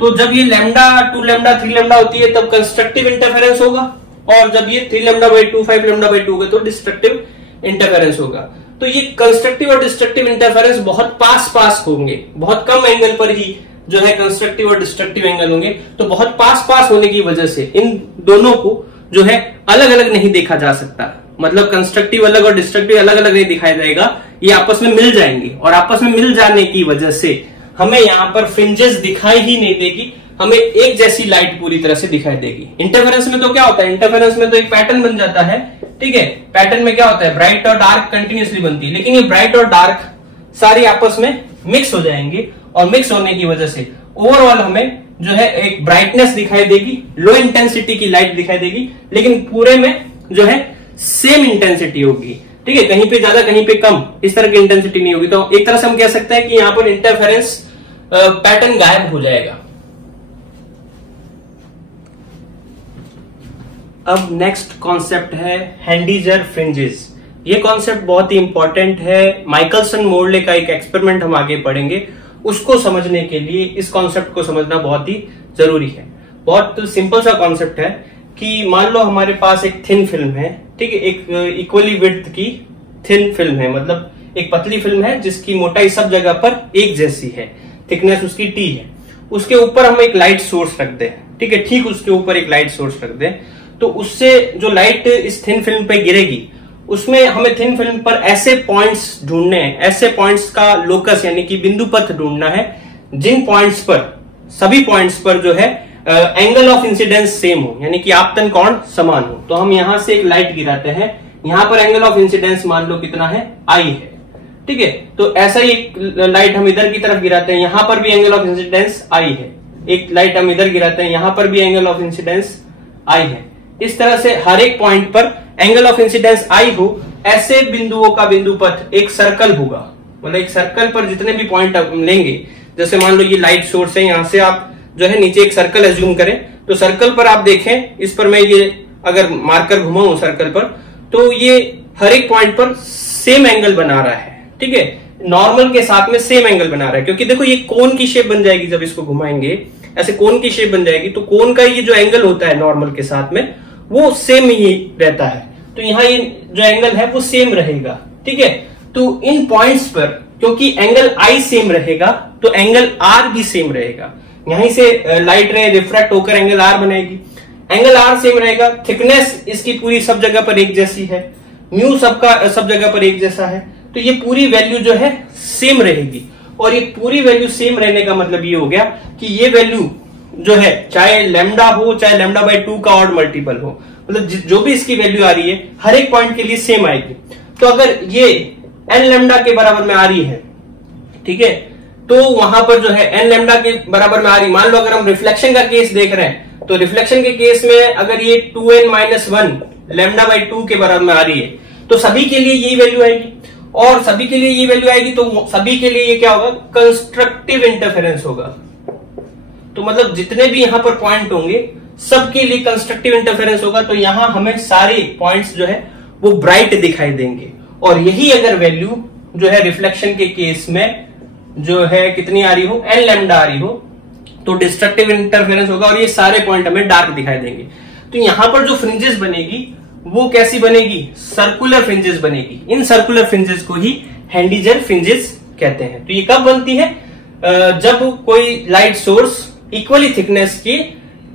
तो जब ये लैम्डा 2λ 3λ होती है तब कंस्ट्रक्टिव इंटरफेरेंस होगा, और जब ये 3λ/2 5λ/2 होगा तो डिस्ट्रक्टिव इंटरफेरेंस होगा। तो ये कंस्ट्रक्टिव और डिस्ट्रक्टिव इंटरफेरेंस बहुत पास होंगे, बहुत कम एंगल पर ही जो है कंस्ट्रक्टिव और डिस्ट्रक्टिव एंगल होंगे, तो बहुत पास पास होने की वजह से इन दोनों को जो है अलग अलग नहीं देखा जा सकता। मतलब कंस्ट्रक्टिव अलग और डिस्ट्रक्टिव अलग अलग नहीं दिखाया जाएगा, ये आपस में मिल जाएंगे और आपस में मिल जाने की वजह से हमें यहाँ पर फ्रिंजेस दिखाई ही नहीं देगी, हमें एक जैसी लाइट पूरी तरह से दिखाई देगी। इंटरफेरेंस में तो क्या होता है, इंटरफेरेंस में तो एक पैटर्न बन जाता है, ठीक है। पैटर्न में क्या होता है, ब्राइट और डार्क कंटिन्यूसली बनती है, लेकिन ये ब्राइट और डार्क सारी आपस में मिक्स हो जाएंगे और मिक्स होने की वजह से ओवरऑल हमें जो है एक ब्राइटनेस दिखाई देगी, लो इंटेंसिटी की लाइट दिखाई देगी, लेकिन पूरे में जो है सेम इंटेंसिटी होगी, ठीक है। कहीं पे ज्यादा कहीं पे कम, इस तरह की इंटेंसिटी नहीं होगी। तो एक तरह से हम कह सकते हैं कि यहां पर इंटरफेरेंस पैटर्न गायब हो जाएगा। अब नेक्स्ट कॉन्सेप्ट है हैंडीजर फ्रिंजेस। ये कॉन्सेप्ट बहुत ही इंपॉर्टेंट है। माइकलसन मोर्ले का एक एक्सपेरिमेंट हम आगे पढ़ेंगे, उसको समझने के लिए इस कॉन्सेप्ट को समझना बहुत ही जरूरी है। बहुत सिंपल सा कॉन्सेप्ट है कि मान लो हमारे पास एक थिन फिल्म है, ठीक है, एक इक्वली विड्थ की थिन फिल्म है, मतलब एक पतली फिल्म है जिसकी मोटाई सब जगह पर एक जैसी है, थिकनेस उसकी टी है। उसके ऊपर हम एक लाइट सोर्स रख दें, ठीक है, ठीक उसके ऊपर एक लाइट सोर्स रख दें, तो उससे जो लाइट इस थिन फिल्म पे गिरेगी उसमें हमें थिन फिल्म पर ऐसे पॉइंट्स ढूंढने हैं, ऐसे पॉइंट्स का लोकस यानी कि बिंदु पथ ढूंढना है जिन पॉइंट्स पर, सभी पॉइंट्स पर जो है एंगल ऑफ इंसिडेंस सेम हो, यानी कि आपतन कोण समान हो। तो हम यहां से एक लाइट गिराते हैं, यहां पर एंगल ऑफ इंसिडेंस मान लो कितना है, आई है, ठीक है। तो ऐसा ही एक लाइट हम इधर की तरफ गिराते हैं, यहां पर भी एंगल ऑफ इंसिडेंस आई है। एक लाइट हम इधर गिराते हैं, यहां पर भी एंगल ऑफ इंसिडेंस आई है। इस तरह से हर एक पॉइंट पर एंगल ऑफ इंसिडेंस आई हो, ऐसे बिंदुओं का बिंदु पथ एक सर्कल होगा। मतलब एक सर्कल पर जितने भी पॉइंट लेंगे, जैसे मान लो ये लाइट सोर्स है, यहां से आप जो है नीचे एक सर्कल एज्यूम करें, तो सर्कल पर आप देखें, इस पर मैं ये अगर मार्कर घुमाऊं सर्कल पर, तो ये हर एक पॉइंट पर सेम एंगल बना रहा है, ठीक है, नॉर्मल के साथ में सेम एंगल बना रहा है। क्योंकि देखो ये कोन की शेप बन जाएगी, जब इसको घुमाएंगे ऐसे कोन की शेप बन जाएगी, तो कोन का ये जो एंगल होता है नॉर्मल के साथ में वो सेम ही रहता है। तो यहाँ ये जो एंगल है वो सेम रहेगा, ठीक है। तो इन पॉइंट्स पर क्योंकि एंगल आई सेम रहेगा तो एंगल आर भी सेम रहेगा। यहीं से लाइट रे रिफ्रैक्ट होकर एंगल आर बनाएगी, एंगल आर सेम रहेगा, थिकनेस इसकी पूरी सब जगह पर एक जैसी है, म्यू सबका सब जगह पर एक जैसा है, तो ये पूरी वैल्यू जो है सेम रहेगी। और ये पूरी वैल्यू सेम रहने का मतलब ये हो गया कि ये वैल्यू जो है चाहे लैम्डा हो चाहे लैम्डा बाई 2 का ऑड मल्टीपल हो, मतलब जो भी इसकी वैल्यू आ रही है हर एक पॉइंट के लिए सेम आएगी। तो अगर ये एन लैम्डा के बराबर में आ रही है, ठीक है, तो वहां पर जो है एन लैम्डा के बराबर में आ रही, मान लो अगर हम रिफ्लेक्शन का केस देख रहे हैं, तो रिफ्लेक्शन के केस में अगर ये 2n-1 लैम्डा बाई 2 के बराबर में आ रही है, तो सभी के लिए यही वैल्यू आएगी। और सभी के लिए ये वैल्यू आएगी तो सभी के लिए ये क्या होगा, कंस्ट्रक्टिव इंटरफेरेंस होगा। तो मतलब जितने भी यहां पर पॉइंट होंगे सबके लिए कंस्ट्रक्टिव इंटरफेरेंस होगा। तो यहां हमें सारे पॉइंट्स जो है वो ब्राइट दिखाई देंगे। और यही अगर वैल्यू जो है रिफ्लेक्शन के केस में जो है कितनी आ रही हो, एन लैम्डा आ रही हो, तो डिस्ट्रक्टिव इंटरफेरेंस होगा और ये सारे पॉइंट हमें डार्क दिखाई देंगे। तो यहां पर जो फ्रिंजेस बनेगी वो कैसी बनेगी, सर्कुलर फ्रिंजेस बनेगी। इन सर्कुलर फ्रिंजेस को ही हैंडीजर फ्रिंजेस कहते हैं। तो ये कब बनती है, जब कोई लाइट सोर्स इक्वली थिकनेस की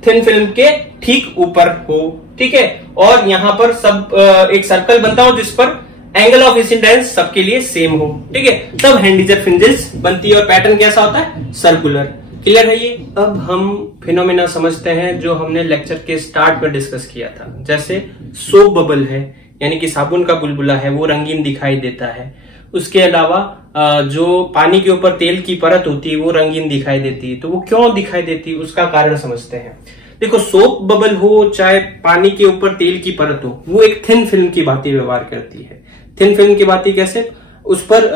थिन फिल्म के ठीक ऊपर हो, ठीक है, और यहां पर सब एक सर्कल बनता हो जिस पर एंगल ऑफ इंसिडेंस सबके लिए सेम हो, ठीक है, तब हैंडीजर फ्रिंजेस बनती है। और पैटर्न कैसा होता है, सर्कुलर। क्लियर है ये। अब हम फिनोमेना समझते हैं जो हमने लेक्चर के स्टार्ट में डिस्कस किया था। जैसे सोप बबल है, यानी कि साबुन का बुलबुला है, वो रंगीन दिखाई देता है। उसके अलावा जो पानी के ऊपर तेल की परत होती है वो रंगीन दिखाई देती है। तो वो क्यों दिखाई देती है उसका कारण समझते हैं। देखो, सोप बबल हो चाहे पानी के ऊपर तेल की परत हो, वो एक थिन फिल्म की भांति व्यवहार करती है। थिन फिल्म की भांति कैसे, उस पर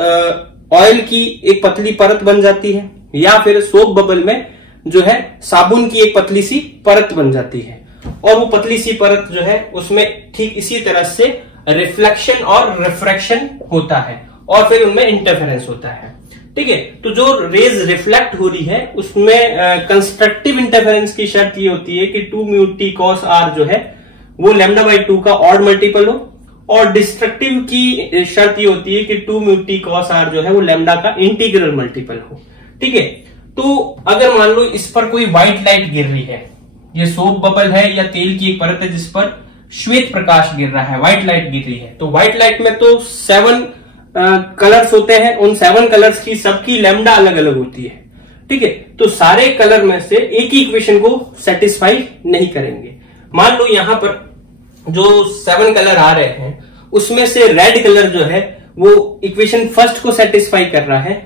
ऑयल की एक पतली परत बन जाती है, या फिर सोप बबल में जो है साबुन की एक पतली सी परत बन जाती है। और वो पतली सी परत जो है उसमें ठीक इसी तरह से रिफ्लेक्शन और रिफ्रैक्शन होता है और फिर उनमें इंटरफेरेंस होता है, ठीक है। तो जो रेज रिफ्लेक्ट हो रही है उसमें कंस्ट्रक्टिव इंटरफेरेंस की शर्त ये होती है कि 2μt cos r जो है वो लैम्डा बाई 2 का ऑड मल्टीपल हो, और डिस्ट्रक्टिव की शर्त ये होती है कि 2μt cos r जो है वो लैम्डा का इंटीग्रल मल्टीपल हो, ठीक है। तो अगर मान लो इस पर कोई व्हाइट लाइट गिर रही है, ये सोप बबल है या तेल की एक परत है जिस पर श्वेत प्रकाश गिर रहा है, व्हाइट लाइट गिर रही है, तो व्हाइट लाइट में तो 7 कलर्स होते हैं, उन 7 कलर्स की सबकी लैम्डा अलग अलग होती है, ठीक है। तो सारे कलर में से एक ही इक्वेशन को सेटिस्फाई नहीं करेंगे। मान लो यहां पर जो 7 कलर आ रहे हैं उसमें से रेड कलर जो है वो इक्वेशन फर्स्ट को सेटिस्फाई कर रहा है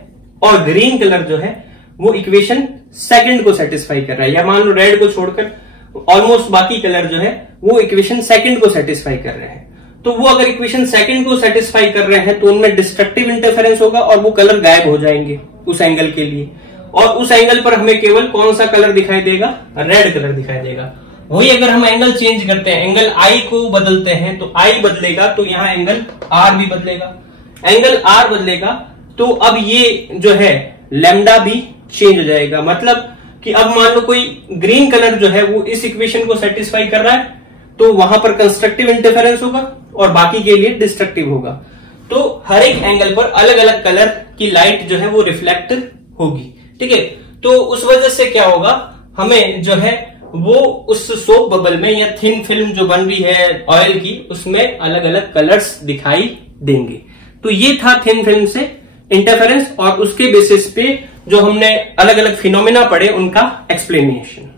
और ग्रीन कलर जो है वो इक्वेशन सेकंड को सेटिस्फाई कर रहा है, या मान लो रेड को छोड़कर ऑलमोस्ट बाकी कलर जो है वो इक्वेशन सेकंड को सेटिस्फाई कर रहे हैं। तो वो अगर इक्वेशन सेकंड को सेटिस्फाई कर रहे हैं तो उनमें डिस्ट्रक्टिव इंटरफेरेंस होगा और वो कलर गायब हो जाएंगे उस एंगल के लिए, और उस एंगल पर हमें केवल कौन सा कलर दिखाई देगा, रेड कलर दिखाई देगा। वही अगर हम एंगल चेंज करते हैं, एंगल आई को बदलते हैं तो आई बदलेगा तो यहां एंगल आर भी बदलेगा, एंगल आर बदलेगा तो अब ये जो है लैम्डा भी चेंज हो जाएगा। मतलब कि अब मान लो कोई ग्रीन कलर जो है वो इस इक्वेशन को सेटिस्फाई कर रहा है तो वहां पर कंस्ट्रक्टिव इंटरफेरेंस होगा और बाकी के लिए डिस्ट्रक्टिव होगा। तो हर एक एंगल पर अलग अलग कलर की लाइट जो है वो रिफ्लेक्ट होगी, ठीक है। तो उस वजह से क्या होगा, हमें जो है वो उस सोप बबल में या थिन फिल्म जो बन रही है ऑयल की उसमें अलग अलग कलर्स दिखाई देंगे। तो ये था थिन फिल्म से इंटरफेरेंस और उसके बेसिस पे जो हमने अलग अलग फिनोमेना पढ़े उनका एक्सप्लेनेशन।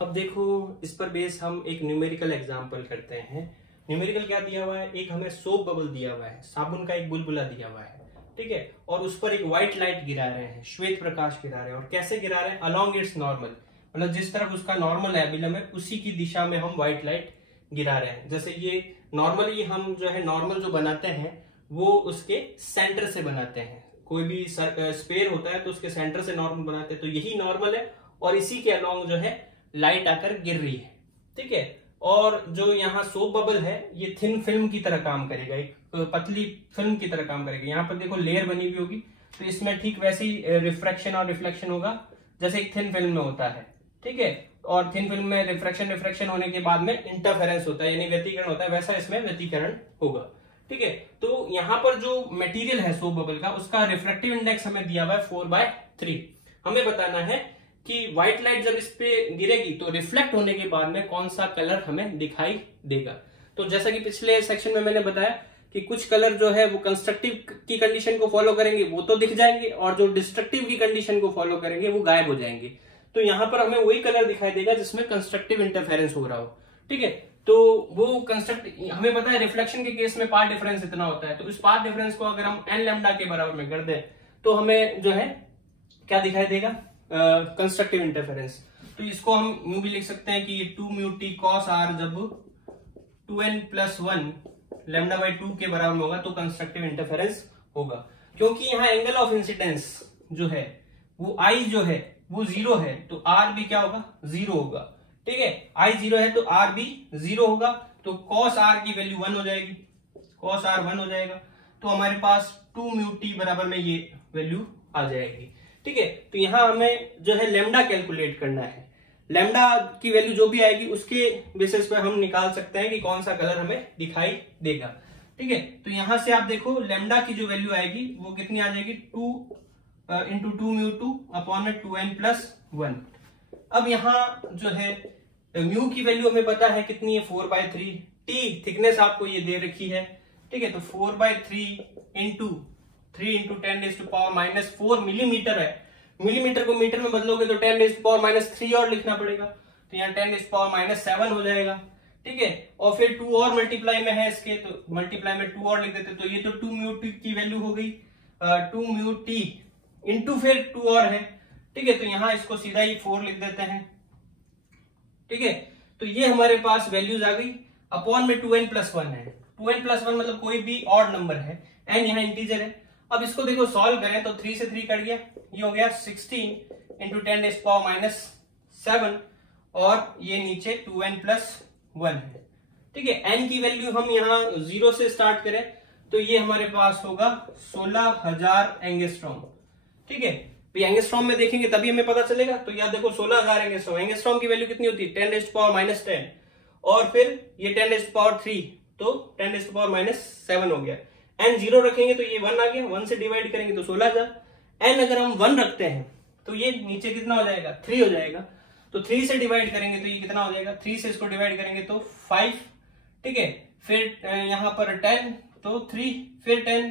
अब देखो इस पर बेस हम एक न्यूमेरिकल एग्जांपल करते हैं। न्यूमेरिकल क्या दिया हुआ है, एक हमें सोप बबल दिया हुआ है, साबुन का एक बुलबुला दिया हुआ है, ठीक है, और उस पर एक व्हाइट लाइट गिरा रहे हैं, श्वेत प्रकाश गिरा रहे हैं, और कैसे गिरा रहे हैं, अलोंग इट्स नॉर्मल, मतलब जिस तरफ उसका नॉर्मल एबिलम है उसी की दिशा में हम व्हाइट लाइट गिरा रहे हैं। जैसे ये नॉर्मली हम जो है नॉर्मल जो बनाते हैं वो उसके सेंटर से बनाते हैं, कोई भी स्फीयर होता है तो उसके सेंटर से नॉर्मल बनाते हैं, तो यही नॉर्मल है और इसी के अलोंग जो है लाइट आकर गिर रही है, ठीक है। और जो यहाँ सोप बबल है ये थिन फिल्म की तरह काम करेगा, एक पतली फिल्म की तरह काम करेगा। यहाँ पर देखो लेयर बनी हुई होगी तो इसमें ठीक वैसे ही रिफ्रैक्शन और रिफ्लेक्शन होगा जैसे एक थिन फिल्म में होता है, ठीक है। और थिन फिल्म में रिफ्रैक्शन होने के बाद में इंटरफेरेंस होता है यानी व्यतिकरण होता है, वैसा इसमें व्यतिकरण होगा, ठीक है। तो यहाँ पर जो मटेरियल है सोप बबल का उसका रिफ्रैक्टिव इंडेक्स हमें दिया हुआ है 4/3। हमें बताना है कि व्हाइट लाइट जब इस पे गिरेगी तो रिफ्लेक्ट होने के बाद में कौन सा कलर हमें दिखाई देगा। तो जैसा कि पिछले सेक्शन में मैंने बताया कि कुछ कलर जो है वो कंस्ट्रक्टिव की कंडीशन को फॉलो करेंगे वो तो दिख जाएंगे और जो डिस्ट्रक्टिव की कंडीशन को फॉलो करेंगे वो गायब हो जाएंगे। तो यहाँ पर हमें वही कलर दिखाई देगा जिसमें कंस्ट्रक्टिव इंटरफेरेंस हो रहा हो, ठीक है। तो वो हमें पता है रिफ्लेक्शन के केस में पाथ डिफरेंस इतना होता है, तो इस पाथ डिफरेंस को अगर हम n लैम्डा के बराबर में कर दें तो हमें जो है क्या दिखाई देगा, कंस्ट्रक्टिव इंटरफेरेंस। तो इसको हम यूं भी लिख सकते हैं कि 2 म्यू टी कॉस आर जब 2n+1 λ/2 के बराबर में होगा तो कंस्ट्रक्टिव इंटरफेरेंस होगा, क्योंकि यहाँ एंगल ऑफ इंसिडेंस जो है वो आई जो है वो 0 है तो आर भी क्या होगा, 0 होगा, ठीक है। आई 0 है तो आर भी 0 होगा, तो कॉस आर की वैल्यू 1 हो जाएगी, कॉस आर 1 हो जाएगा, तो हमारे पास 2 म्यू टी बराबर में ये वैल्यू आ जाएगी, ठीक है। तो यहां हमें जो है लैम्डा कैलकुलेट करना है, लैम्डा की वैल्यू जो भी आएगी उसके बेसिस पे हम निकाल सकते हैं कि कौन सा कलर हमें दिखाई देगा, ठीक है। तो यहां से आप देखो लैम्डा की जो वैल्यू आएगी वो कितनी आ जाएगी, 2 × 2 म्यू 2 अपॉन 2n+1। अब यहाँ जो है म्यू की वैल्यू हमें पता है कितनी है, 4/3, टी थिकनेस आपको ये दे रखी है, ठीक है। तो 4/3 × 3 × 10⁻⁴ मिलीमीटर है, मिलीमीटर को मीटर में बदलोगे तो 10⁻³ और लिखना पड़ेगा, तो यहाँ 10⁻⁷ हो जाएगा, ठीक है। और फिर 2 और मल्टीप्लाई में है इसके, तो मल्टीप्लाई में 2 और लिख देते, तो ये तो 2 म्यू टी की वैल्यू हो गई, 2 म्यू टी इंटू फिर 2 और है, ठीक है। तो यहाँ इसको सीधा ही 4 लिख देते हैं, ठीक है। तो ये हमारे पास वैल्यूज आ गई, अपॉन में 2n+1 है, 2n+1 मतलब कोई भी ऑड नंबर है, n यहाँ इंटीजर है। अब इसको देखो सॉल्व करें तो 3 से 3 कट गया, ये हो गया 16 × 10⁻⁷ और ये नीचे 2n+1 है, ठीक है। n की वैल्यू हम यहाँ 0 से स्टार्ट करें तो ये हमारे पास होगा 16,000 एंगस्ट्रॉम, ठीक है। एंगस्ट्रॉम में देखेंगे तभी हमें पता चलेगा, तो याद देखो 16,000 एंगस्ट्रॉम, एंगस्ट्रॉम की वैल्यू कितनी होती है, 10⁻⁻10 और फिर ये 10⁻3 तो 10⁻⁷ हो गया। n 0 रखेंगे तो ये 1 आ गया, 1 से डिवाइड करेंगे तो 16,000। n अगर हम 1 रखते हैं तो ये नीचे कितना हो जाएगा, 3 हो जाएगा। तो 3 से डिवाइड करेंगे तो ये कितना हो जाएगा, 3 से इसको डिवाइड करेंगे तो 5, ठीक है। फिर यहाँ पर 10 तो 3, फिर 10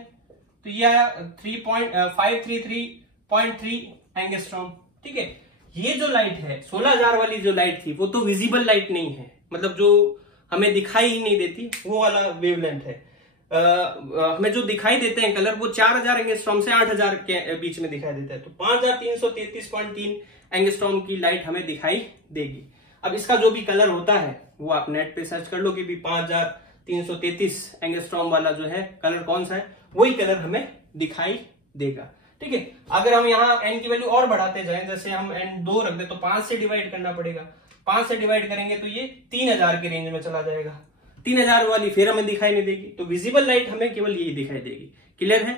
तो ये आया 533.3 एंगस्ट्रॉम, ठीक है। ये जो लाइट है 16,000 वाली जो लाइट थी वो तो विजिबल लाइट नहीं है, मतलब जो हमें दिखाई ही नहीं देती वो वाला वेवलेंथ है। हमें जो दिखाई देते हैं कलर वो 4,000 एंगस्ट्रॉम से 8,000 के बीच में दिखाई देता है। तो 5,333.3 एंगस्ट्रॉम की लाइट हमें दिखाई देगी। अब इसका जो भी कलर होता है वो आप नेट पे सर्च कर लो कि भी 5,333 एंगस्ट्रॉम वाला जो है कलर कौन सा है, वही कलर हमें दिखाई देगा, ठीक है। अगर हम यहाँ एन की वैल्यू और बढ़ाते जाएं, जैसे हम एन 2 रख दे तो 5 से डिवाइड करना पड़ेगा। 5 से डिवाइड करेंगे तो ये 3,000 के रेंज में चला जाएगा। 3,000 वाली फिर हमें दिखाई नहीं देगी। तो विजिबल लाइट हमें केवल यही दिखाई देगी। क्लियर है।